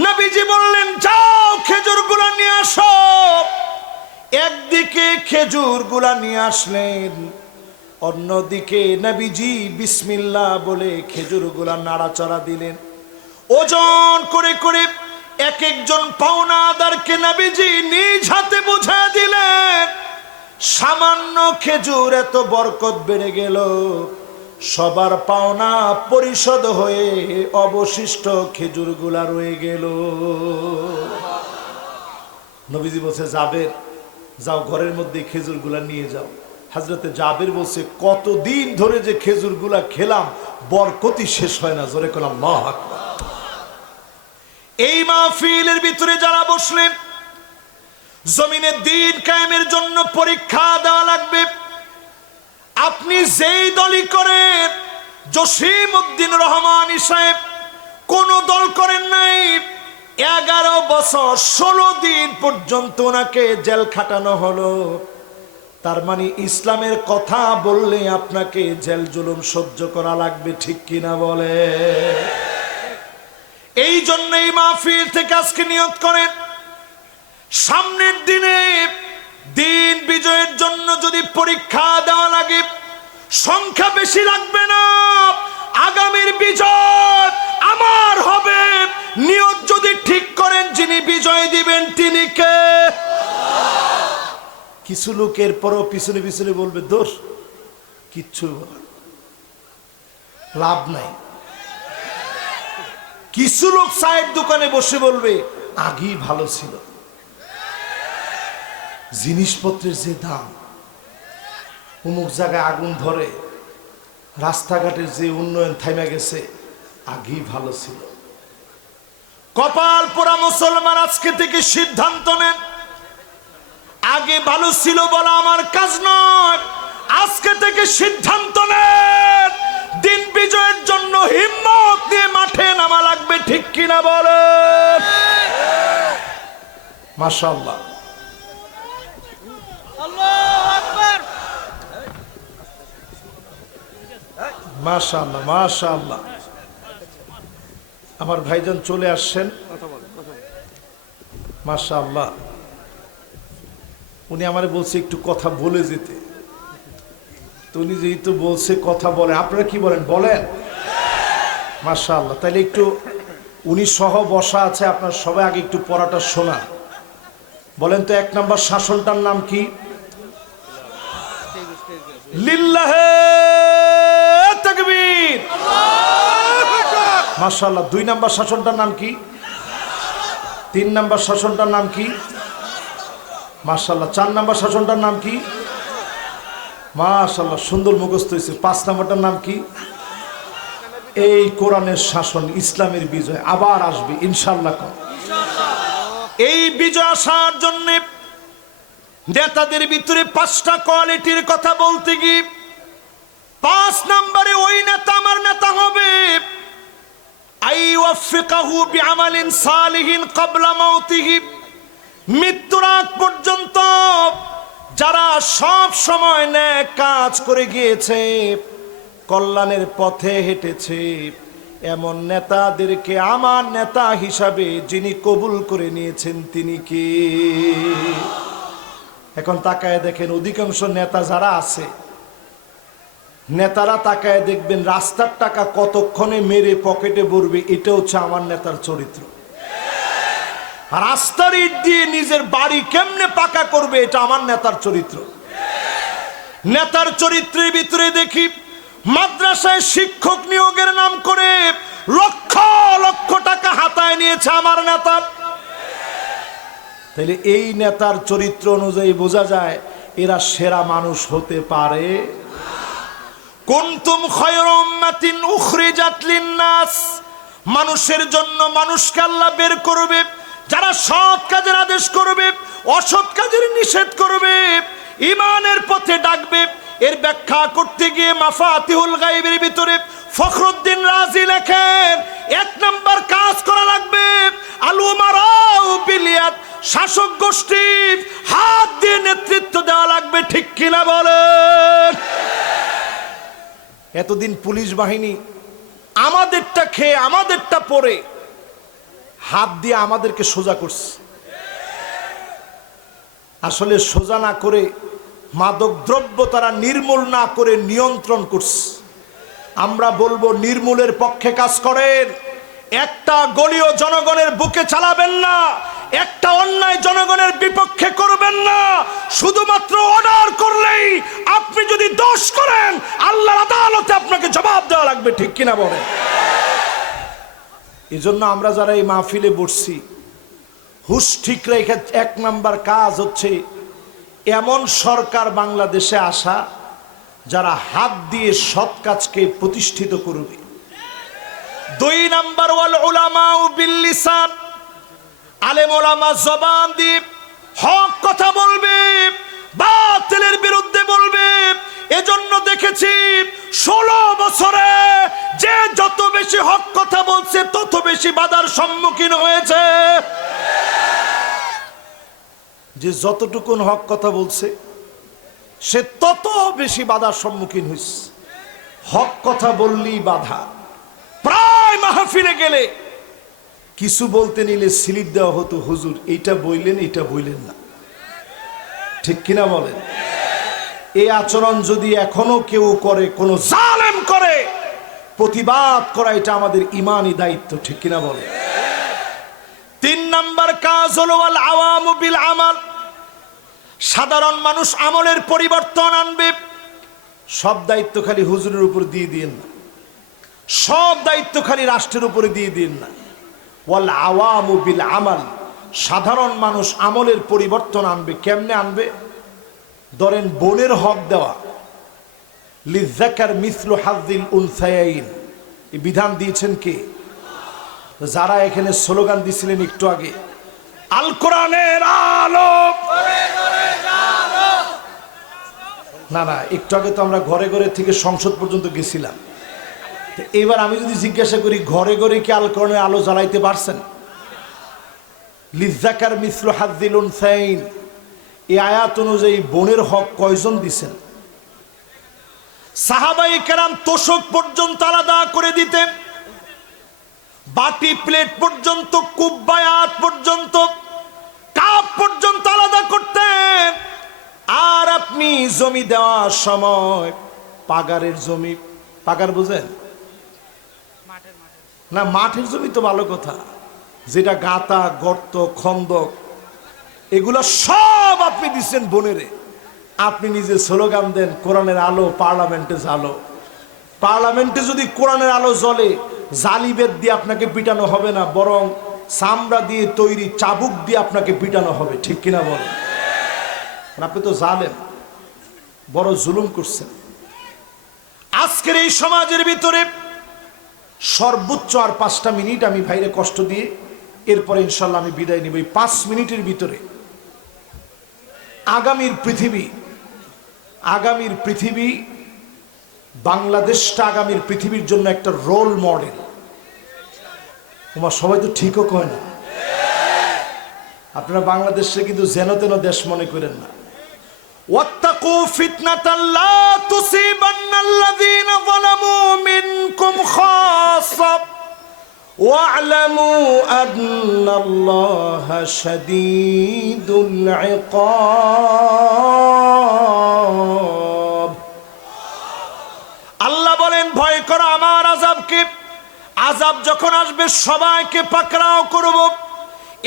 নবীজি বললেন, যাও খেজুরগুলা নিয়ে আসো। একদিকে খেজুরগুলা নিয়ে আসলেন, অন্যদিকে নবীজি বিসমিল্লাহ বলে খেজুরগুলা নাড়াচাড়া দিলেন। ওজন করে করে এক একজন পাওনাদারকে নবীজি নিজ হাতে বুঝা দিলেন। সামান্য খেজুর এত বরকত বেড়ে গেল, সবার পাওনা পরিশোধ হয়ে অবশিষ্ট খেজুরগুলা রয়ে গেল। নবীজি বলছে, যাবে, যাও ঘরের মধ্যে খেজুরগুলা নিয়ে যাও। হযরতে জাবের বলছে কতদিন ধরে যে খেজুরগুলা খেলাম বরকতই শেষ হয় না। জোরে কোন আল্লাহু আকবার। এই মাহফিলের ভিতরে যারা বসলেন, জমিনে দ্বীন কায়েমের জন্য পরীক্ষা দেওয়া লাগবে। আপনি যেই দলই করেন, জসিমউদ্দিন রহমানী সাহেব কোন দল করেন নাই, 11 বছর 16 দিন পর্যন্ত ওনাকে জেল খাটানো হলো। তার মানে ইসলামের কথা বললে আপনাকে জেল জুলুম সহ্য করা লাগবে, ঠিক কিনা বলে? এই জন্যই মাহফিল থেকে আজকে নিয়ত করেন, সামনের দিনে দিন বিজয়ের জন্য যদি পরীক্ষা দেওয়া লাগে, সংখ্যা বেশি লাগবে না, আগামীর বিজয় আমার হবে। নিয়ত যদি ঠিক করেন, যিনি বিজয় দিবেন তিনি কে? কিছু লোকের পরও পিছনে পিছনে বলবে দোষ, কিচ্ছু লাভ নাই। কিছু লোক চায়ের দোকানে বসে বলবে আগেই ভালো ছিল, জিনিসপত্রের যে দাম, অমুক জায়গায় আগুন ধরে, রাস্তাঘাটের যে উন্নয়ন থামে গেছে, আগেই ভালো ছিল। কপাল পোড়া মুসলমান আজকে থেকে সিদ্ধান্ত নেন, আগে ভালো ছিল বলা আমার কাজ নয়। আজকে থেকে সিদ্ধান্ত নেন, দিন বিজয়ের জন্য হিম্মত নিয়ে মাঠে নামা লাগবে, ঠিক কিনা বলেন? মাশাআল্লাহ, মাশাআল্লাহ, মাশাআল্লাহ। আমার ভাইজান চলে আসছেন, মাশাআল্লাহ। উনি আমারে বলছে একটু কথা বলে যেতে, তো উনি যেহেতু বলছে কথা বলে, আপনারা কি বলেন? বলেন মাশাআল্লাহ। তাইলে একটু উনি সহ বসা আছে, আপনার সবাই আগে একটু পড়াটা শোনা। বলেন তো 1 নম্বর শাসনটার নাম কি? লিল্লাহে তাকবীর, মাশাআল্লাহ। 2 নম্বর শাসনটার নাম কি? 3 নম্বর শাসনটার নাম কি? মাশাআল্লাহ। 4 নম্বর শাসনটার নাম কি? মাশাআল্লাহ, সুন্দর মুখস্থ হয়েছে। 5 নম্বরটার নাম কি? এই কোরআনের শাসন, ইসলামের বিজয় আবার আসবে ইনশাআল্লাহ। এই বিজয় আসার জন্য নেতাদের ভিতরে 5টা কোয়ালিটির কথা বলতে গিয়ে 5 নম্বরে ওই নেতা আমার নেতা হবে আইওয়াফিকাহু বিআমালিন সালিহিন ক্বাবলা মাউতিহি, মৃত্যুর আগ পর্যন্ত যারা সব সময় নেক কাজ করে গিয়েছে, কল্যাণের পথে হেঁটেছে, এমন নেতাদেরকে আমার নেতা হিসাবে যিনি কবুল করে নিয়েছেন তিনি কে? এখন তাকায় দেখেন, অধিকাংশ নেতা যারা আছে, নেতারা তাকায় দেখবেন রাস্তার টাকা কতক্ষণে মেরে পকেটে ভরবে, এটা হচ্ছে আমার নেতার চরিত্র। রাস্তার ইট দিয়ে নিজের বাড়ি কেমনে পাকা করবে, এটা আমার নেতার চরিত্র। নেতার চরিত্রের ভিতরে দেখি মাদ্রাসায় শিক্ষক নিয়োগের নাম করে লক্ষ লক্ষ টাকা হাতায় নিয়েছে আমার নেতা। তাহলে এই নেতার চরিত্র অনুযায়ী বোঝা যায় এরা সেরা মানুষ হতে পারে। কুনতুম খায়রা উম্মাতিন উখরিজাত লিন-নাস, মানুষের জন্য মানুষকে আল্লাহ বের করবে, যারা সৎ কাজের আদেশ করবে, অসৎ কাজের নিষেধ করবে, ঈমানের পথে ডাকবে। এর ব্যাখ্যা করতে গিয়ে মাফাতিহুল গায়বের ভিতরে ফখরুদ্দিন রাজি লেখেন 1 নম্বর কাজ করা লাগবে আল উমারাউ বিলিয়াদ, শাসক গোষ্ঠী হাত দিয়ে নেতৃত্ব দেওয়া লাগবে, ঠিক কিনা বলেন? এতদিন পুলিশ বাহিনী আমাদেরটা খেয়ে আমাদেরটা পরে হাত দিয়ে আমাদেরকে সোজা করছে। আসলে সোজা না করে, মাদক দ্রব্য তারা নির্মূল না করে নিয়ন্ত্রণ করছে। আমরা বলবো নির্মূলের পক্ষে কাজ করেন, একটা গলিও জনগণের বুকে চালাবেন না, একটা অন্যায় জনগণের বিপক্ষে করবেন না। শুধুমাত্র অর্ডার করলেই, আপনি যদি দোষ করেন আল্লাহর আদালতে আপনাকে জবাব দেওয়া লাগবে, ঠিক কিনা বলেন? এই জন্য আমরা যারা এই মাহফিলে বসছি, হুশ ঠিক রেখে 1 নম্বর কাজ হচ্ছে এমন সরকার বাংলাদেশে আসা যারা হাত দিয়ে সৎ কাজকে প্রতিষ্ঠিত করবে। 2 নাম্বার, ওয়াল উলামা বিল লিসান, আলেম ওলামা জবান দিয়ে হক কথা বলবে, বাতিলের বিরুদ্ধে বলবে। এজন্য দেখেছি 16 বছরে যে যত বেশি হক কথা বলছে তত বেশি বাধার সম্মুখীন হয়েছে। যে যতটুকুন হক কথা বলছে সে তত বেশি বাধার সম্মুখীন হয়েছে। হক কথা বললেই বাধা। প্রায় মাহফিলে গেলে কিছু বলতে নিলে স্লিপ দেওয়া হতো, হুজুর এইটা বললেন, এইটা বললেন না। ঠিক কিনা বলেন? এই আচরণ যদি এখনো কেউ করে, কোন জালেম করে, প্রতিবাদ করা এটা আমাদের ইমানি দায়িত্ব। ঠিক কিনা বলেন? 3 নাম্বার কাজ হলো আল আওয়ামু বিল আমাল, সাধারণ মানুষ আমলের পরিবর্তন আনবে। সব দায়িত্ব খালি হুজুরের উপর দিয়ে দিন না, সব দায়িত্ব খালি রাষ্ট্রের উপরে দিয়ে দিন না। ওয়াল আওয়ামু বিল আমাল, সাধারণ মানুষ আমলের পরিবর্তন আনবে। কেমনে আনবে? ধরেন বোনের হক দেওয়া, লিযাকার মিসলু হাযিল উনসায়াইন, এই বিধান দিয়েছেন কে? যারা এখানে স্লোগান দিছিলেন একটু আগে, আল কোরআনের আলো, না না, একটু আগে তো আমরা ঘরে ঘরে থেকে সংসদ পর্যন্ত গেছিলাম। এবার আমি যদি জিজ্ঞাসা করি, ঘরে ঘরে কি আল কোরআনের আলো জ্বালাইতে পারছেন? লিযাকার মিসলু হাযিল উনসায়াইন, এই আয়াত অনুযায়ী বোনের হক কয়জন দিছেন? সাহাবায়ে কেরাম তোশক পর্যন্ত আলাদা করে দিতেন, বাটি প্লেট পর্যন্ত, কুব্বায়াত পর্যন্ত, কাপ পর্যন্ত আলাদা করতেন। আর আপনি জমি দেওয়ার সময় পাগারের জমি, পাগার বুঝেন না? মাঠের জমি তো ভালো কথা, যেটা গাতা, গর্ত, খন্দক, এগুলো সব আপনি দিচ্ছেন বোনেরে। আপনি নিজে স্লোগান দেন কোরআনের আলো, পার্লামেন্টে জ্বালো। পার্লামেন্টে যদি কোরআনের আলো জ্বলে, জালিবেদ দিয়ে আপনাকে পিটানো হবে না, বরং চামড়া দিয়ে তৈরি চাবুক দিয়ে আপনাকে পিটানো হবে। ঠিক কিনা বলেন? আপনি তো জালেম, বড় জুলুম করছেন। আজকের এই সমাজের ভিতরে সর্বোচ্চ আর 5টা মিনিট আমি ভাইরে কষ্ট দিয়ে এরপরে ইনশাল্লাহ আমি বিদায় নিব। এই 5 মিনিটের ভিতরে আগামীর পৃথিবী, বাংলাদেশটা আগামীর পৃথিবীর জন্য একটা রোল মডেল। তোমার সবাই তো ঠিকও কয় না, আপনারা বাংলাদেশে কিন্তু যেন তেন দেশ মনে করেন না। ওয়াত্তাকু ফিতনাতাল লা তুসিবান্নাল্লাযীনা যালামু মিনকুম খাসসা ওয়া'লামু আন্নাল্লাহা শাদীদুল ইকাব। আল্লাহ বলেন, ভয় করো আমার আযাবকে। আযাব যখন আসবে সবাইকে পাকড়াও করব।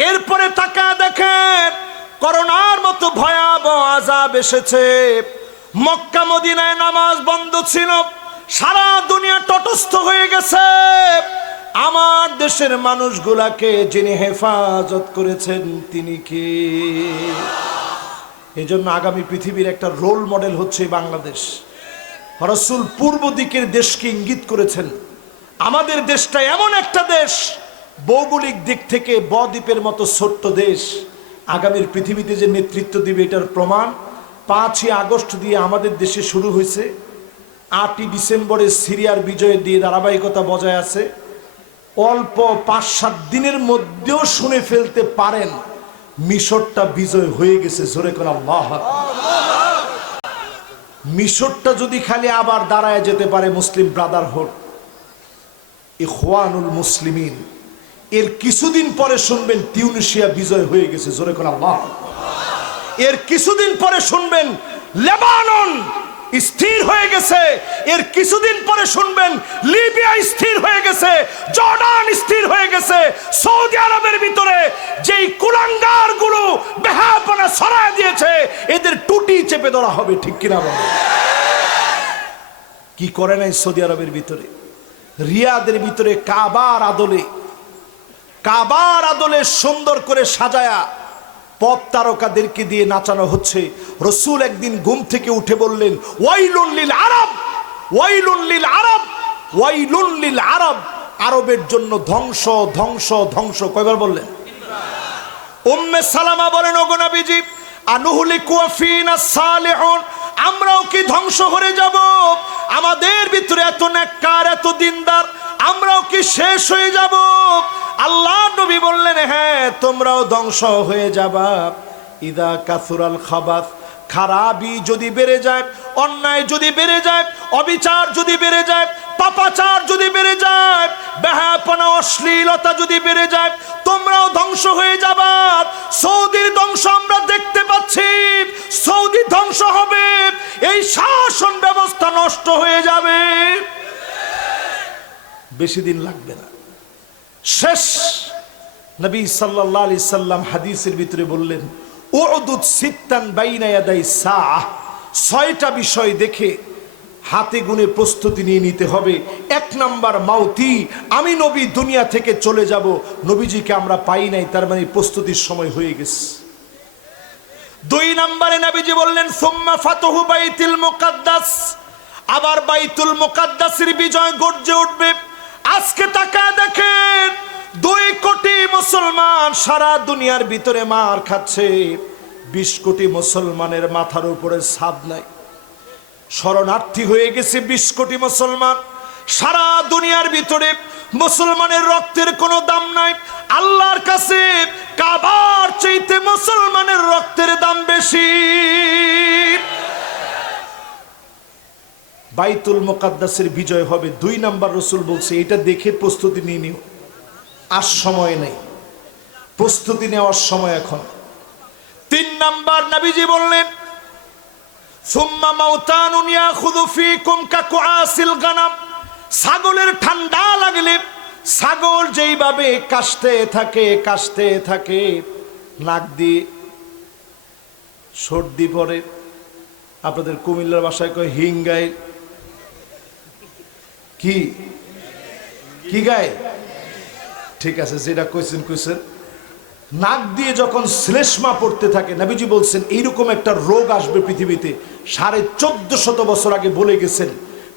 এরপরে তাকায় দেখেন, করোনার মতো ভয়াবহ আযাব এসেছে। মক্কা মদিনায় নামাজ বন্ধ ছিল, সারা দুনিয়া তটস্থ হয়ে গেছে। আমার দেশের মানুষগুলাকে যিনি হেফাজত করেছেন তিনি কে? এই জন্য আগামী পৃথিবীর একটা রোল মডেল হচ্ছে বাংলাদেশ। রাসূল পূর্ব দিকের দেশকে ইঙ্গিত করেছেন। আমাদের দেশটা এমন একটা দেশ, ভৌগোলিক দিক থেকে বদ্বীপের মতো ছোট্ট দেশ, আগামীর পৃথিবীতে যে নেতৃত্ব দিবে এটার প্রমাণ 5ই আগস্ট দিয়ে আমাদের দেশে শুরু হয়েছে। 8ই ডিসেম্বরে সিরিয়ার বিজয় দিয়ে ধারাবাহিকতা বজায় আছে। অল্প 5-7 দিনের মধ্যেও শুনে ফেলতে পারেন মিশরটা বিজয় হয়ে গেছে। জোরে করে আল্লাহু আকবার। মিশরটা যদি খালি আবার দাঁড়ায় যেতে পারে, মুসলিম ব্রাদারহুড, ইখওয়ানুল মুসলিমিন, এর কিছুদিন পরে শুনবেন তিউনিসিয়া বিজয় হয়ে গেছে। জোরে করে আল্লাহু আকবার। এর কিছুদিন পরে শুনবেন লেবানন স্থির হয়ে গেছে। এর কিছুদিন পরে শুনবেন লিবিয়া স্থির হয়ে গেছে, জর্ডান স্থির হয়ে গেছে। সৌদি আরবের ভিতরে যেই কুলাঙ্গার গুলো বেহাপনা ছড়ায় দিয়েছে, এদের টুটি চেপে ধরা হবে। ঠিক কিনা বলেন? কি করে নাই সৌদি আরবের ভিতরে? রিয়াদের ভিতরে কাবার আদলে সুন্দর করে সাজায়া পপ তারকাদেরকে দিয়ে নাচানো হচ্ছে। রসুল একদিন ঘুম থেকে উঠে বললেন, ওয়াইলুন লিল আরব, ওয়াইলুন লিল আরব, ওয়াইলুন লিল আরব, আরবের জন্য ধ্বংস ধ্বংস ধ্বংস। কয়বার বললেন? উম্মে সালামা বলেন, ওগো নবীজি, আনুহলিকু ফিনা সালিহুন, আমরাও কি ধ্বংস হয়ে যাব? আমাদের ভিতরে এত নেককার, এত দিনদার, আমরাও কি শেষ হয়ে যাব? আল্লাহ নবী বললেন, হ্যাঁ, তোমরাও ধ্বংস হয়ে যাবা। ইদা কাসুরাল খাবাস, খারাপি যদি বেড়ে যায়, অন্যায় যদি বেড়ে যায়, অবিচার যদি বেড়ে যায়, পাপাচার যদি বেড়ে যায়, বেহায়াপনা, অশ্লীলতা যদি বেড়ে যায়, তোমরাও ধ্বংস হয়ে যাবা। সৌদির ধ্বংস আমরা দেখতে পাচ্ছি, সৌদি ধ্বংস হবে, এই শাসন ব্যবস্থা নষ্ট হয়ে যাবে, বেশি দিন লাগবে না, শেষ। নবী সাল্লাল্লাহু আলাইহি সাল্লাম হাদিসের ভিতরে বললেন, উদুদ সিত্তান বাইনা ইয়াদাই সাআহ, 6টা বিষয় দেখে হাতে গুনে প্রস্তুতি নিয়ে নিতে হবে। 1 নাম্বার মাউতি, আমি নবী দুনিয়া থেকে চলে যাব। নবীজিকে আমরা পাই নাই, তার মানে প্রস্তুতির সময় হয়ে গেছে। 2 নম্বরে নবীজি বললেন, সুম্মা ফাতহু বাইতুল মুকাদ্দাস, আবার বাইতুল মুকাদ্দাসের বিজয় গর্জে উঠবে। আজকে তাকায় দেখেন, 2 কোটি মুসলমান সারা দুনিয়ার ভিতরে মার খাচ্ছে, 20 কোটি মুসলমানের মাথার উপরে ছাদ নাই, শরণার্থী হয়ে গেছে 20 কোটি মুসলমান। সারা দুনিয়ার ভিতরে মুসলমানের রক্তের কোনো দাম নাই, আল্লাহর কাছে কাবার চাইতে মুসলমানের রক্তের দাম বেশি। বাইতুল মুকাদ্দাসের বিজয় হবে। 2 নাম্বার রসুল বলছে, এটা দেখে প্রস্তুতি নিয়ে নিও, আর সময় নেই, প্রস্তুতি নেওয়ার সময় এখন। 3 নাম্বার নবীজি বললেন, সুম্মা মাউতানুন ইয়াখুযু ফীকুম কাকুআসিল গানাম, ছাগলের ঠান্ডা লাগলে ছাগল যেইভাবে কাশতে থাকে কাশতে থাকে, নাক দিয়ে সর্দি পড়ে, আপনাদের কুমিল্লার ভাষায় কয় হিং গায়ে, কি কি গায়ে, ঠিক আছে, যেটা কইছেন কইছেন। নাক দিয়ে যখন শ্লেষ্মা পড়তে থাকে, নবীজি বলছেন এইরকম একটা রোগ আসবে পৃথিবীতে। 1450 বছর আগে বলে গেছেন,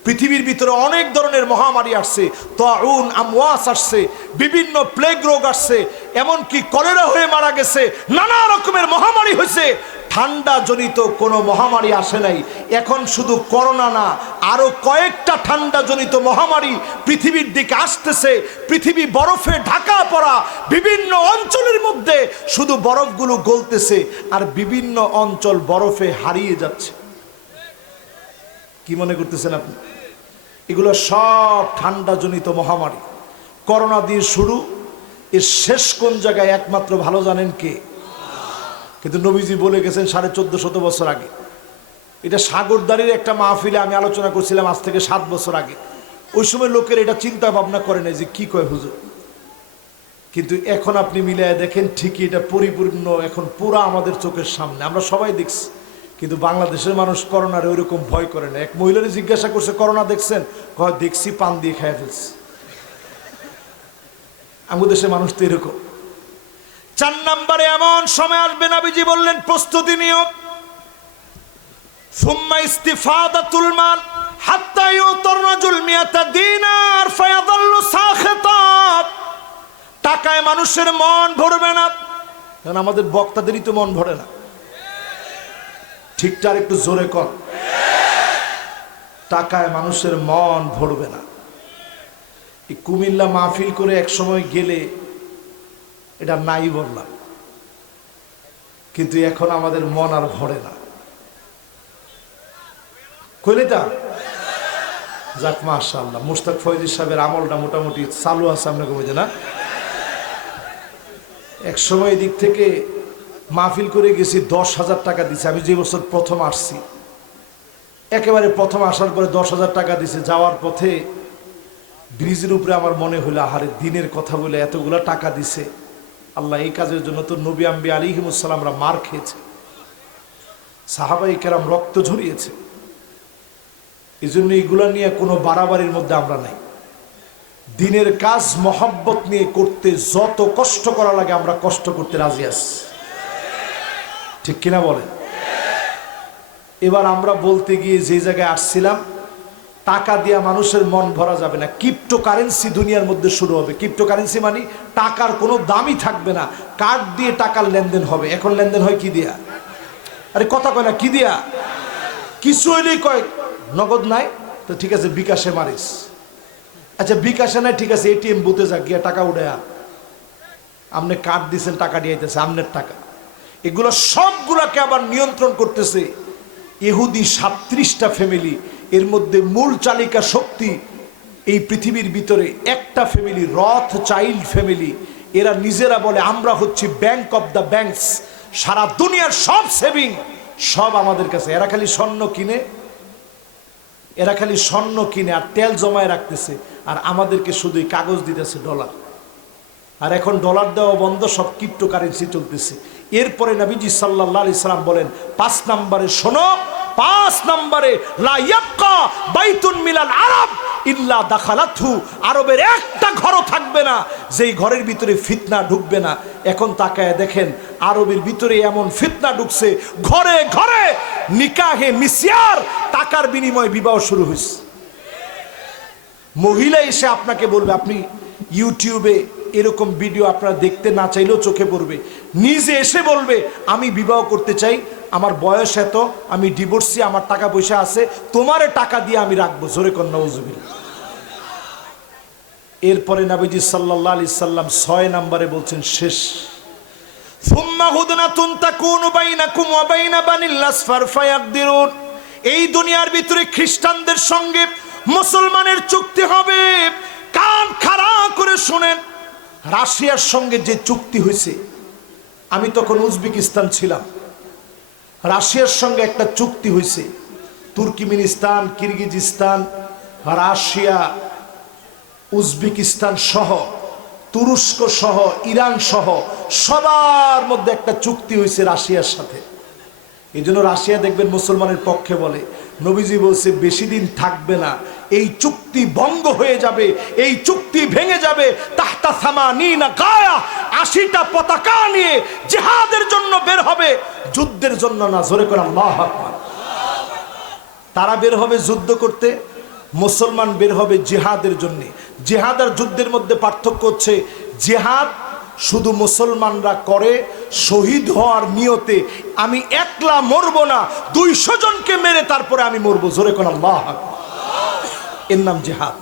পৃথিবীর ভিতরে অনেক ধরনের মহামারী আসছে, তাউন, আমওয়াস আসছে, বিভিন্ন প্লেগ রোগ আসছে, এমনকি কলেরা হয়ে মারা গেছে, নানা রকমের মহামারী হয়েছে। ঠান্ডা জনিত কোনো মহামারী আসে নাই। এখন শুধু করোনা না, আরো কয়েকটা ঠান্ডা জনিত মহামারী পৃথিবীর দিকে আসতেছে। পৃথিবী বরফে ঢাকা পড়া, বিভিন্ন অঞ্চলের মধ্যে শুধু বরফগুলো গলতেছে, আর বিভিন্ন অঞ্চল বরফে হারিয়ে যাচ্ছে। কি মনে করতেছেন আপনি? এগুলো সব ঠান্ডা জনিত মহামারী। করোনা দিয়ে শুরু, এর শেষ কোন জায়গায় একমাত্র ভালো জানেন কে? কিন্তু নবীজি বলে গেছেন 1450 বছর আগে। এটা সাগরদারির একটা মাহফিলে আমি আলোচনা করছিলাম আজ থেকে 7 বছর আগে। ওই সময় লোকের এটা চিন্তা ভাবনা করে না যে কি কয় হুজুর, কিন্তু এখন আপনি মিলায় দেখেন, ঠিকই এটা পরিপূর্ণ এখন পুরা আমাদের চোখের সামনে, আমরা সবাই দেখছি। কিন্তু বাংলাদেশের মানুষ করোনার ওইরকম ভয় করে না। এক মহিলারে জিজ্ঞাসা করছে, করোনা দেখছেন? কয় দেখছি, পান দিয়ে খাইয়া ফেলছি। আমাদের দেশের মানুষ তো এরকম। 4 নম্বরে এমন সময় আসবে, নবীজি বললেন প্রস্তুতি নিও। সুম্মা ইস্তিফাদাতুল মাল হাত্তা ইউতার রাজুল মিয়াতা দিনার ফায়াযাল্লু সাখিতাত, টাকায় মানুষের মন ভরবে না। কারণ আমাদের বক্তাদেরই তো মন ভরে না। ঠিকঠাক একটু জোরে কর। টাকায় মানুষের মন ভরবে না। এই কুমিল্লা মাহফিল করে এক সময় গেলে এটা নাই বললাম, কিন্তু এখন আমাদের মন আর ভরে না। কইলে তা যাক, মাশাআল্লাহ, মুশতাক ফয়জি সাহেবের আমলটা মোটামুটি চালু আছে। আপনাকে বুঝে না, এক সময় দিক থেকে মাহফিল করে গেছি, 10,000 টাকা দিছে। আমি যে বছর প্রথম আসছি, একেবারে প্রথম আসার পরে 10,000 টাকা দিছে। যাওয়ার পথে ব্রিজের উপরে আমার মনে হলো, আহারে, দিনের কথা বলে এতগুলা টাকা দিছে, আল্লাহ এই কাজের জন্য তো নবী আম্বিয়া আলাইহিমুস সালামরা মার খেয়েছে, সাহাবায়ে কেরাম রক্ত ঝরিয়েছে। এই জন্য এইগুলা নিয়ে কোনো বাড়াবাড়ির মধ্যে আমরা নাই। দিনের কাজ মহব্বত নিয়ে করতে যত কষ্ট করা লাগে আমরা কষ্ট করতে রাজি আছি। ঠিক কিনা বলেন? এবার আমরা বলতে গিয়ে যে জায়গায় আসছিলাম, টাকা দিয়া মানুষের মন ভরা যাবে না। ক্রিপ্টোকারেন্সি দুনিয়ার মধ্যে শুরু হবে। ক্রিপ্টোকারেন্সি মানে টাকার কোনো দামই থাকবে না, কার্ড দিয়ে টাকার লেনদেন হবে। এখন লেনদেন হয় কি দিয়া? আরে কথা কয় না, কি দিয়া? কিছু হইলেই কয় নগদ নাই, তো ঠিক আছে বিকাশে মারিস। আচ্ছা বিকাশে নাই, ঠিক আছে এটিএম বুথে যা, গিয়া টাকা উঠে আন। আপনি কার্ড দিয়েছেন, টাকা দিয়েছে আমনের টাকা। এগুলো সবগুলাকে আবার নিয়ন্ত্রণ করতেছে ইহুদি 37টা ফ্যামিলি। এর মধ্যে মূল চালিকা শক্তি এই পৃথিবীর ভিতরে একটা ফ্যামিলি, রথ চাইল্ড ফ্যামিলি। এরা নিজেরা বলে আমরা হচ্ছি ব্যাংক অফ দ্য ব্যাংকস, সারা দুনিয়ার সব সেভিং সব আমাদের কাছে। এরা খালি স্বর্ণ কিনে, এরা খালি স্বর্ণ কিনে আর তেল জমায় রাখতেছে, আর আমাদেরকে শুধুই কাগজ দিতেছে ডলার। আর এখন ডলার দেওয়া বন্ধ, সব ক্রিপ্টোকারেন্সি চলতেছে। এরপরে নবীজি সাল্লাল্লাহু আলাইহি সাল্লাম বলেন 5 নম্বরে শোনো, 5 নম্বরে লা ইয়াবকা বাইতুন মিনাল আরব ইল্লা দাখালাতহু, আরবের একটা ঘরও থাকবে না যেই ঘরের ভিতরে ফিতনা ঢুকবে না। এখন তাকায় দেখেন আরবের ভিতরে এমন ফিতনা ঢুকছে, ঘরে ঘরে নিকাহে মিসিয়ার, টাকার বিনিময়ে বিবাহ শুরু হয়েছে। মহিলা এসে আপনাকে বলবে, আপনি ইউটিউবে এরকম ভিডিও আপনারা দেখতে না চাইলেও চোখে পড়বে, নিজে এসে বলবে আমি বিবাহ করতে চাই, আমার বয়স এত, আমি ডিভোর্সি, আমার টাকা পয়সা আছে, তোমারে টাকা দিয়ে আমি রাখবো। জোরে কর নাউজুবিল্লাহ। এরপরে নবীজি সাল্লাল্লাহু আলাইহি সাল্লাম 6 নম্বরে বলছেন শেষ, সুম্মা হুদনাতুন তাকুনু বাইনাকুম ওয়া বাইনা বানিল আসফার ফায়াকদিরুন। এই দুনিয়ার ভিতরে খ্রিস্টানদের সঙ্গে মুসলমানের চুক্তি হবে। কান খাড়া করে শুনেন, রাশিয়ার সঙ্গে যে চুক্তি হয়েছে, আমি তখন উজবেকিস্তান ছিলাম, রাশিয়ার সঙ্গে একটা চুক্তি হয়েছে। তুর্কমেনিস্তান, কিরগিজস্তান, রাশিয়া, উজবেকিস্তান সহ, তুরস্ক সহ, ইরান সহ সবার মধ্যে একটা চুক্তি হয়েছে রাশিয়ার সাথে। এই জন্য রাশিয়া দেখবেন মুসলমানের পক্ষে বলে। নবীজি বলছে বেশি দিন থাকবে না, এই চুক্তি ভঙ্গ হয়ে যাবে, এই চুক্তি ভেঙে যাবে। তাহতা সামানিনা গায়া, 80টা পতাকা নিয়ে জিহাদের জন্য বের হবে, যুদ্ধের জন্য না। জোরে করে আল্লাহু আকবার। তারা বের হবে যুদ্ধ করতে, মুসলমান বের হবে জিহাদের জন্য। জিহাদ আর যুদ্ধের মধ্যে পার্থক্য হচ্ছে, জিহাদ শুধু মুসলমানরা করে শহীদ হওয়ার নিয়তে, আমি একলা মরবো না, 200 জনকে মেরে তারপরে আমি মরবো। জোরে কোন আল্লাহু আকবার। এর নাম জিহাদ।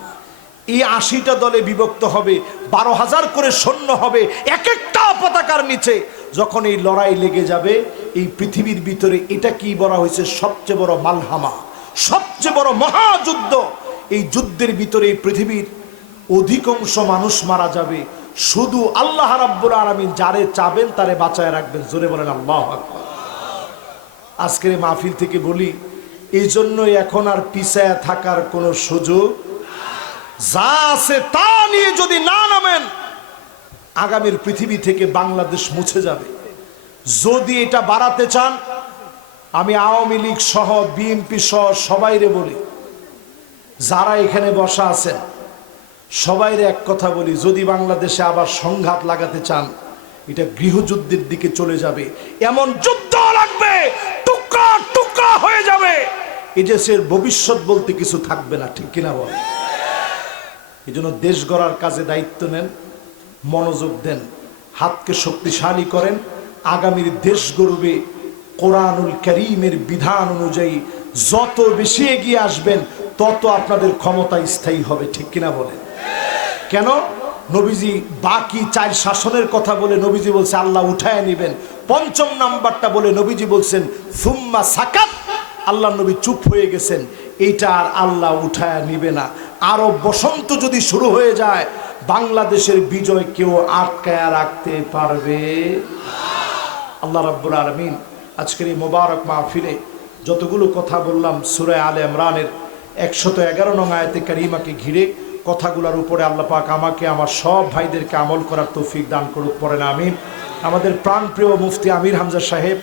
এই 80টা দলে বিভক্ত হবে, 12,000 করে সৈন্য হবে এক একটা পতাকার নিচে। যখন এই লড়াই লেগে যাবে এই পৃথিবীর ভিতরে, এটা কি বলা হয়েছে সবচেয়ে বড় মালহামা, সবচেয়ে বড় মহাযুদ্ধ। এই যুদ্ধের ভিতরে এই পৃথিবীর অধিকাংশ মানুষ মারা যাবে, শুধু আল্লাহ রাব্বুল আলামিন যারে চাবেন তারে বাঁচায় রাখবেন। জোরে বলেন আল্লাহু আকবার। আজকের মাহফিল থেকে বলি, এই জন্যই এখন আর পিছায়া থাকার কোনো সুযোগ, যা আছে তা নিয়ে যদি না নামেন, আগামীর পৃথিবী থেকে বাংলাদেশ মুছে যাবে। যদি এটা বাড়াতে চান, আমি আওয়ামী লীগ সহ বিএনপি সহ সবাইরে বলি, যারা এখানে বসা আছেন সবাইরে এক কথা বলি, যদি বাংলাদেশে আবার সংঘাত লাগাতে চান, এটা গৃহযুদ্ধের দিকে চলে যাবে। এমন যুদ্ধ লাগবে, টুকরা টুকরা হয়ে যাবে, এই দেশের ভবিষ্যৎ বলতে কিছু থাকবে না। ঠিক কিনা বল? এই জন্য দেশ গড়ার কাজে দায়িত্ব নেন, মনোযোগ দেন, হাতকে শক্তিশালী করেন। আগামীর দেশ গড়বে কোরআনুল কারীমের বিধান অনুযায়ী। যত বেশি এগিয়ে আসবেন তত আপনাদের ক্ষমতা স্থায়ী হবে। ঠিক কিনা বলেন? কেন? নবীজি বাকি 4 শাসনের কথা বলে নবীজি বলছে আল্লাহ উঠায় নেবেন। 5ম নাম্বারটা বলে নবীজি বলছেন সুম্মা সাকাত, আল্লাহ নবী চুপ হয়ে গেছেন, এইটা আর আল্লাহ উঠায় নিবে না। আরো বসন্ত যদি শুরু হয়ে যায়, বাংলাদেশের বিজয় কেউ আটকায় রাখতে পারবে? আল্লাহ রাব্বুল আলামিন আজকের এই মোবারক মাহফিলে যতগুলো কথা বললাম, সূরা আলে ইমরানের 111 নং আয়াতে কারিমাকে ঘিরে কথাগুলোর উপরে আল্লাহ পাক আমাকে, আমার সব ভাইদেরকে আমল করার তৌফিক দান করুক। পড়েন আমিন। আমাদের প্রাণপ্রিয় মুফতি আমির হামজা সাহেব